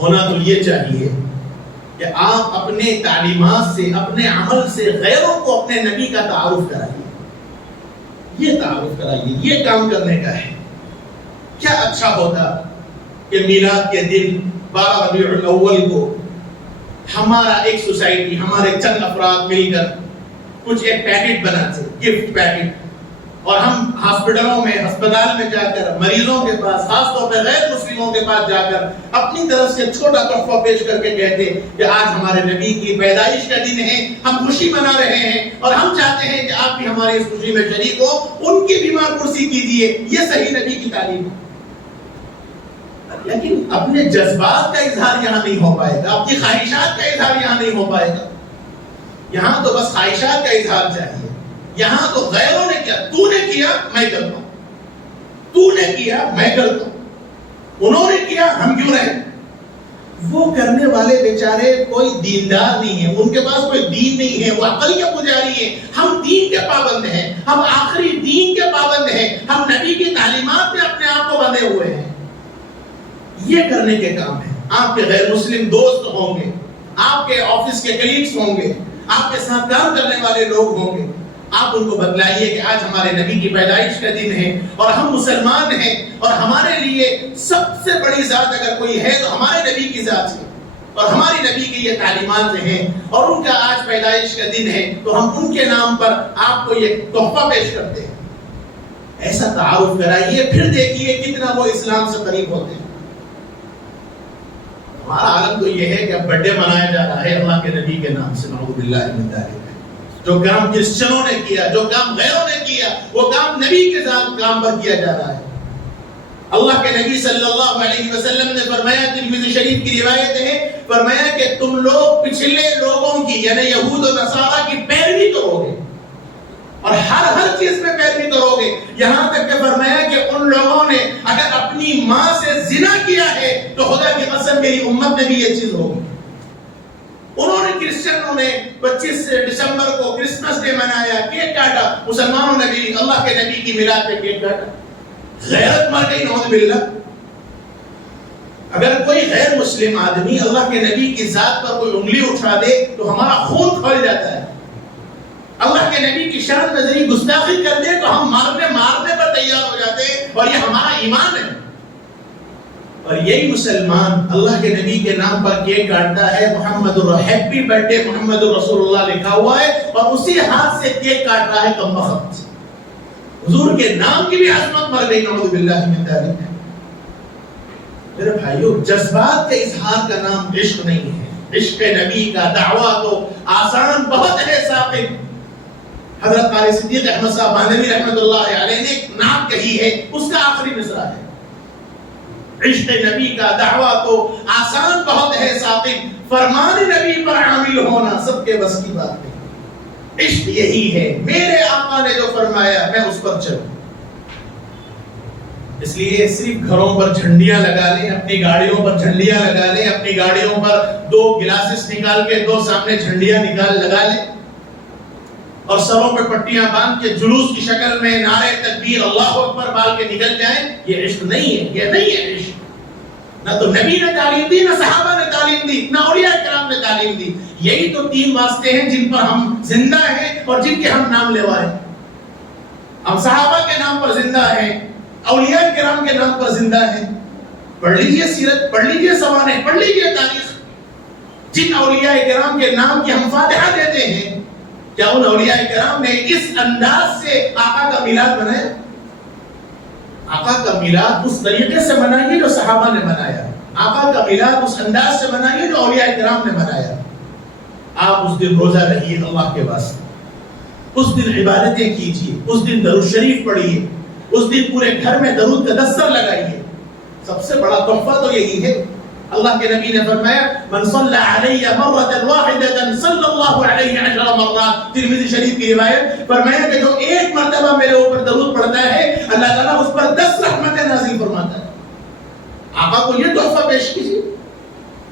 ہونا تو یہ چاہیے کہ آپ اپنے تعلیمات سے، اپنے عمل سے غیروں کو اپنے نبی کا تعارف کرائیے، یہ تعارف کرائیے، یہ کام کرنے کا ہے۔ کیا اچھا ہوتا کہ میلاد کے دن 12 ربیع الاول کو ہمارا ایک سوسائٹی، ہمارے چند افراد مل کر کچھ ایک پیکٹ بناتے، گفٹ پیکٹ، اور ہم ہاسپٹلوں میں، ہسپتال میں جا کر مریضوں کے پاس، خاص طور پہ غیر مسلموں کے پاس جا کر اپنی طرف سے چھوٹا تحفہ پیش کر کے کہتے کہ آج ہمارے نبی کی پیدائش کا دن ہے، ہم خوشی منا رہے ہیں اور ہم چاہتے ہیں کہ آپ بھی ہماری اس خوشی میں شریک ہو، ان کی بیمار پرسی کیجیے۔ یہ صحیح نبی کی تعلیم ہے۔ لیکن اپنے جذبات کا اظہار یہاں نہیں ہو پائے گا، اپنی خواہشات کا اظہار یہاں نہیں ہو پائے گا۔ یہاں تو بس خواہشات کا اظہار چاہیے۔ یہاں تو غیروں نے کیا، تو نے کیا میں کرتا ہوں، تو نے کیا میں کرتا ہوں، انہوں نے کیا ہم کیوں رہے۔ وہ کرنے والے بیچارے کوئی دیندار نہیں ہیں، ان کے پاس کوئی دین نہیں ہے، وہ عقل کے پجاری ہیں۔ ہم دین کے پابند ہیں، ہم آخری دین کے پابند ہیں، ہم نبی کی تعلیمات میں اپنے آپ کو بندھے ہوئے ہیں۔ یہ کرنے کے کام ہے۔ آپ کے غیر مسلم دوست ہوں گے، آپ کے آفس کے کلیگز ہوں گے، آپ کے ساتھ کام کرنے والے لوگ ہوں گے، آپ ان کو بتلائیے کہ آج ہمارے نبی کی پیدائش کا دن ہے اور ہم مسلمان ہیں، اور ہمارے لیے سب سے بڑی ذات اگر کوئی ہے تو ہمارے نبی کی ذات ہے، اور ہماری نبی کی یہ تعلیمات ہیں، اور ان کا آج پیدائش کا دن ہے تو ہم ان کے نام پر آپ کو یہ تحفہ پیش کرتے ہیں۔ ایسا تعارف کرائیے، پھر دیکھیے کتنا وہ اسلام سے قریب ہوتے ہیں۔ ہمارا عالم تو یہ ہے کہ اب برتھ ڈے منایا جا رہا ہے اللہ کے نبی کے نام سے، نعوذ باللہ من ذالک۔ جو کام کرسچنوں نے کیا، جو کام غیروں نے کیا، وہ کام نبی کے ساتھ کام پر کیا جا رہا ہے۔ اللہ کے نبی صلی اللہ علیہ وسلم نے فرمایا، ترمذی شریف کی روایت ہے، فرمایا کہ تم لوگ پچھلے لوگوں کی یعنی یہود و نصارہ کی پیروی کرو گے، اور ہر چیز میں پیروی کرو گے، یہاں تک کہ فرمایا کہ ان لوگوں نے اگر اپنی ماں سے زنا کیا ہے تو خدا کی قسم میری امت میں بھی یہ چیز ہوگی۔ انہوں نے کرسچنوں نے 25 دسمبر کو کرسمس ڈے منایا، کیک کاٹا، مسلمانوں نے بھی اللہ کے نبی کی میلاد پہ کیک کاٹا۔ غیرت مر گئی، نعوذ باللہ۔ اگر کوئی غیر مسلم آدمی اللہ کے نبی کی ذات پر کوئی انگلی اٹھا دے تو ہمارا خون کھول جاتا ہے۔ اللہ کے نبی کی شان میں ذری گستاخی کر دے تو ہم مارنے پر تیار ہو جاتے ہیں، اور یہ ہمارا ایمان ہے۔ اور یہی مسلمان اللہ کے نبی کے نام پر کیک کاٹتا ہے، ہیپی برتھ ڈے محمد رسول اللہ لکھا ہوا ہے، اور اسی ہاتھ سے کیک کاٹ رہا ہے کمبخت۔ حضور کے نام کی بھی عظمت مر گئی، نعوذ باللہ من ذالک۔ میرے بھائیو، جذبات کے اظہار کا نام عشق نہیں ہے۔ عشق نبی کا دعویٰ تو آسان بہت ہے ثاقب۔ حضرت قاری صدیق احمد صاحب باندھوی رحمۃ اللہ علیہ نے ایک نعت کہی ہے، اس کا آخری مصرع ہے، عشق نبی کا دعویٰ تو آسان بہت ہے ثاقب، فرمان نبی پر عامل ہونا سب کے بس کی بات نہیں۔ عشق یہی ہے، میرے آقا نے جو فرمایا میں اس پر چلوں۔ اس لیے صرف گھروں پر جھنڈیاں لگا لیں، اپنی گاڑیوں پر جھنڈیاں لگا لیں، اپنی گاڑیوں پر 2 گلاسز نکال کے 2 سامنے جھنڈیاں لگا لیں، اور سروں پہ پٹیاں باندھ کے جلوس کی شکل میں نعرے تکبیر اللہ اکبر بال کے نکل جائیں، یہ عشق نہیں ہے، یہ نہیں ہے عشق۔ نہ تو نبی نے تعلیم دی، نہ صحابہ نے تعلیم دی، نہ اولیاء کرام نے تعلیم دی۔ یہی تو 3 واسطے ہیں جن پر ہم زندہ ہیں اور جن کے ہم نام لیوا ہیں۔ ہم صحابہ کے نام پر زندہ ہیں، اولیاء کرام کے نام پر زندہ ہیں۔ پڑھ لیجئے سیرت، پڑھ لیجئے سوانح، پڑھ لیجئے تاریخ۔ جن اولیاء کرام کے نام کی ہم فاتحہ دیتے ہیں، کیا ان اولیاء کرام نے اس انداز سے آقا کا میلاد منایا؟ آقا کا میلاد اس طریقے سے منائیے جو صحابہ نے منایا، آقا کا میلاد اس انداز سے منائیے جو اولیاء کرام نے منایا۔ آپ اس دن روزہ رہیے اللہ کے واسطے، اس دن عبادتیں کیجیے، اس دن درود شریف پڑھیے، اس دن پورے گھر میں درود کا دستر لگائیے۔ سب سے بڑا تحفہ تو یہی ہے۔ اللہ کے نبی نے فرمایا من صلی علی مرۃ واحدۃ صلی اللہ علیہ 10 مرات، ترمذی شریف کی روایت، فرمایا کہ جو ایک مرتبہ میرے اوپر درود پڑھتا ہے اللہ تعالیٰ اس پر 10 رحمتیں نازل فرماتا ہے۔ آقا کو یہ تحفہ پیش کیجیے۔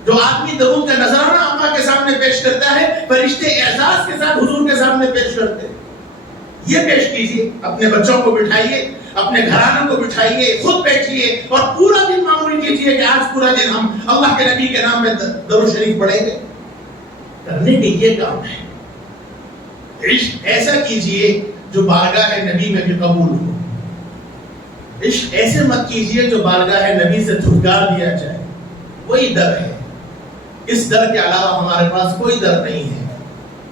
جو آدمی درود کا نذرانہ آقا کے سامنے پیش کرتا ہے، فرشتے اعزاز کے ساتھ حضور کے سامنے پیش کرتے ہیں۔ یہ پیش کیجیے، اپنے بچوں کو بٹھائیے، اپنے گھرانوں کو بٹھائیے، خود بیٹھیے اور پورا دن معمول کیجیے کہ آج پورا دن ہم اللہ کے نبی کے نام میں درود شریف پڑھیں گے۔ کرنے کے یہ کام ہے۔ عشق ایسا کیجیے جو بارگاہ نبی میں بھی قبول ہو۔ عشق ایسے مت کیجیے جو بارگاہ نبی سے دھتکار دیا جائے۔ وہی در ہے، اس در کے علاوہ ہمارے پاس کوئی در نہیں ہے۔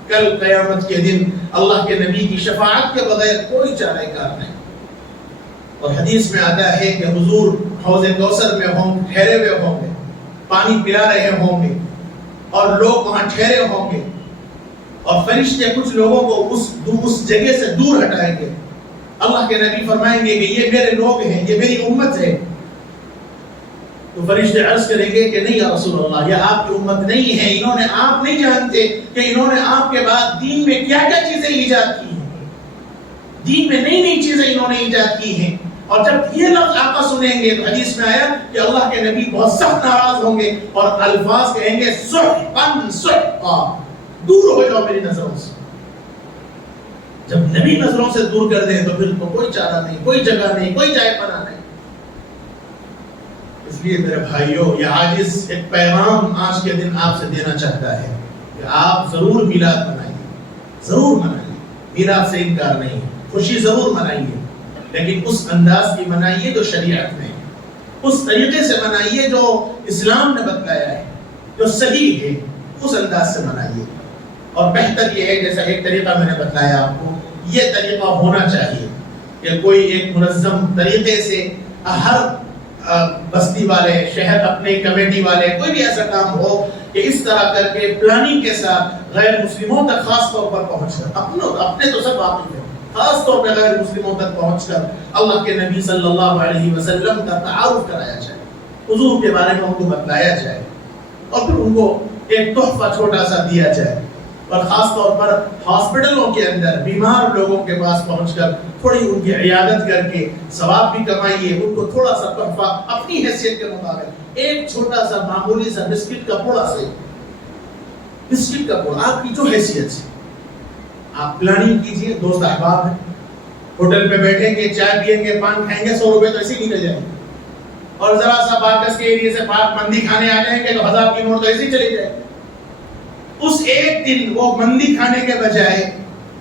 کل قیامت کے دن اللہ کے نبی کی شفاعت کے بغیر کوئی چارہ کار نہیں۔ اور حدیث میں آتا ہے کہ حضور حوض کوثر میں ٹھہرے ہوئے ہوں گے، پانی پلا رہے ہوں گے، اور لوگ وہاں ٹھہرے ہوں گے، اور فرشتے کچھ لوگوں کو اس جگہ سے دور ہٹائیں گے۔ اللہ کے نبی فرمائیں گے کہ یہ میرے لوگ ہیں، یہ میری امت ہے۔ تو فرشتے عرض کریں گے کہ نہیں یا رسول اللہ، یہ آپ کی امت نہیں ہے، انہوں نے آپ نہیں جانتے کہ انہوں نے آپ کے بعد دین میں کیا کیا چیزیں ایجاد کی ہیں، دین میں نئی نئی چیزیں انہوں نے ایجاد کی ہیں۔ اور جب یہ لفظ آقا سنیں گے تو حدیث میں آیا کہ اللہ کے نبی بہت سخت ناراض ہوں گے اور الفاظ کہیں گے سحقاً سحقا، دور ہو جاؤ میری نظروں سے۔ جب نبی نظروں سے دور کر دیں تو پھر تو کوئی چارہ نہیں، کوئی جگہ نہیں، کوئی جائے پناہ نہیں۔ اس لیے میرے بھائیوں، یہ عاجز ایک پیغام آج کے دن آپ سے دینا چاہتا ہے کہ آپ ضرور میلاد منائیے، ضرور منائیے، میلاد سے انکار نہیں، خوشی ضرور منائیے، لیکن اس انداز کی منائیے جو شریعت میں، اس طریقے سے منائیے جو اسلام نے بتلایا ہے، جو صحیح ہے، اس انداز سے منائیے۔ اور بہتر یہ ہے، جیسا ایک طریقہ میں نے بتلایا آپ کو، یہ طریقہ ہونا چاہیے کہ کوئی ایک منظم طریقے سے ہر بستی والے، شہر اپنے کمیٹی والے، کوئی بھی ایسا کام ہو کہ اس طرح کر کے پلاننگ کے ساتھ غیر مسلموں تک خاص طور پر پہنچ کر، اپنے تو سب واقف ہیں، خاص طور پر غیر مسلموں تک پہنچ کر اللہ کے نبی صلی اللہ علیہ وسلم کا تعارف کرایا جائے، حضور کے بارے میں ان کو بتلایا جائے، اور پھر ان کو ایک تحفہ چھوٹا سا دیا جائے اور خاص طور پر ہاسپٹلوں کے اندر بیمار لوگوں کے پاس پہنچ کر تھوڑی ان کی عیادت کر کے ثواب بھی کمائیے، ان کو تھوڑا سا تحفہ اپنی حیثیت کے مطابق، ایک چھوٹا سا معمولی سا بسکٹ کا پوڑا سے، بسکٹ کا پوڑا آپ کی جو حیثیت سے آپ پلاننگ کیجئے. دوست احباب ہیں، ہوٹل پہ بیٹھیں گے، چائے پیئیں گے، پان کھائیں گے، 100 روپے تو ایسے ہی نکل جائیں گے. اور ذرا سا باکس کے ایریے سے پاک مندی کھانے آ جائیں گے تو 1000 کی نوٹ تو ایسے ہی چلی جائے. اس ایک دن وہ مندی کھانے کے بجائے،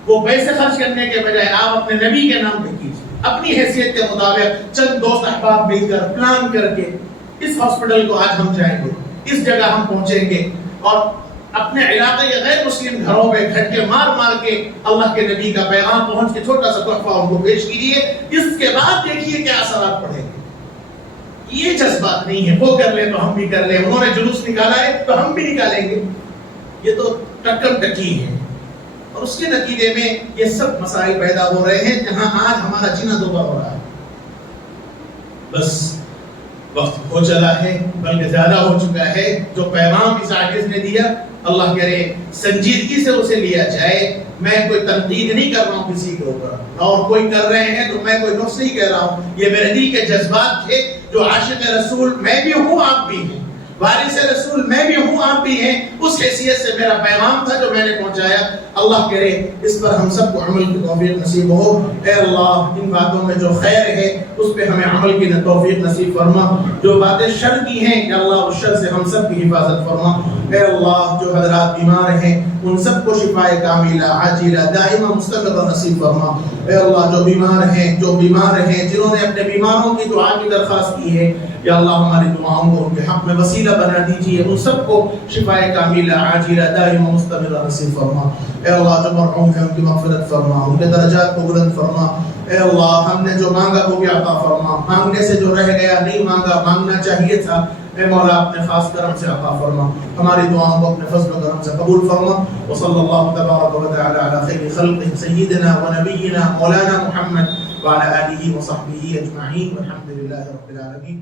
وہ پیسے خرچ کرنے کے بجائے آپ اپنے نبی کے نام پہ کیجیے، اپنی حیثیت کے مطابق چند دوست احباب مل کر پلان کر کے اس ہاسپٹل کو آج ہم جائیں گے، اس جگہ ہم پہنچیں گے، اور اپنے علاقے کے غیر مسلم گھروں پہ گھٹکے مار مار کے اللہ کے نبی کا پیغام پہنچ کے چھوٹا سا تحفہ ان کو پیش کیجیے. اس کے بعد دیکھیے کیا اثرات پڑیں گے. یہ جذبات نہیں ہے وہ کر لیں تو ہم بھی کر لیں، انہوں نے جلوس نکالا ہے تو ہم بھی نکالیں گے. یہ تو ٹکر ٹکی ہے، اور اس کے نتیجے میں یہ سب مسائل پیدا ہو رہے ہیں جہاں آج ہمارا جینا دوبارہ ہو رہا ہے. بس وقت ہو چلا ہے، بلکہ زیادہ ہو چکا ہے. جو پیغام اس عاجز نے دیا، اللہ کرے سنجیدگی سے اسے لیا جائے. میں کوئی تنقید نہیں کر رہا ہوں کسی کے اوپر، اور کوئی کر رہے ہیں تو میں کوئی نقص نہیں کہہ رہا ہوں. یہ میرے دل کے جذبات تھے. جو عاشق رسول میں بھی ہوں، آپ بھی ہیں، وارث رسول میں بھی ہوں، آپ بھی ہیں. اس حیثیت سے میرا پیغام تھا جو میں نے پہنچایا. اللہ کرے اس پر ہم سب کو عمل کی توفیق نصیب ہو. اے اللہ، ان باتوں میں جو خیر ہے اس پہ ہمیں عمل کی توفیق نصیب فرما. جو باتیں شر کی ہیں یا اللہ اس شر سے ہم سب کی حفاظت فرما. اے اللہ، جو حضرات بیمار ہیں ان سب کو شفاء کاملہ عاجلہ دائمہ مستمرہ نصیب فرما. اے اللہ، جو بیمار ہیں جنہوں نے اپنے بیماروں کی دعا کی درخواست کی ہے، یا اللہ ہماری دعاؤں کو ان کے حق میں وسیلہ بنا دیجیے. ان سب کو شفاء کاملہ عاجلہ دائمہ مستمرہ نصیب فرما. اے اللہ، جو مرحوم ہیں ان کی مغفرت فرما، ان کے درجات کو بلند فرما. اے اللہ، ہم نے جو مانگا وہ بھی عطا فرما. مانگنے سے جو رہ گیا، نہیں مانگا، مانگنا چاہیے تھا، اے مولا اپنے خاص کرم سے عطا فرما. ہماری دعاؤں کو اپنے فضل و کرم سے قبول فرما. وصلی اللہ تبارک و تعالی علی خیر خلقہ سیدنا و نبینا مولانا محمد وعلی آلہ و صحبہ اجمعین والحمد للہ رب العالمین.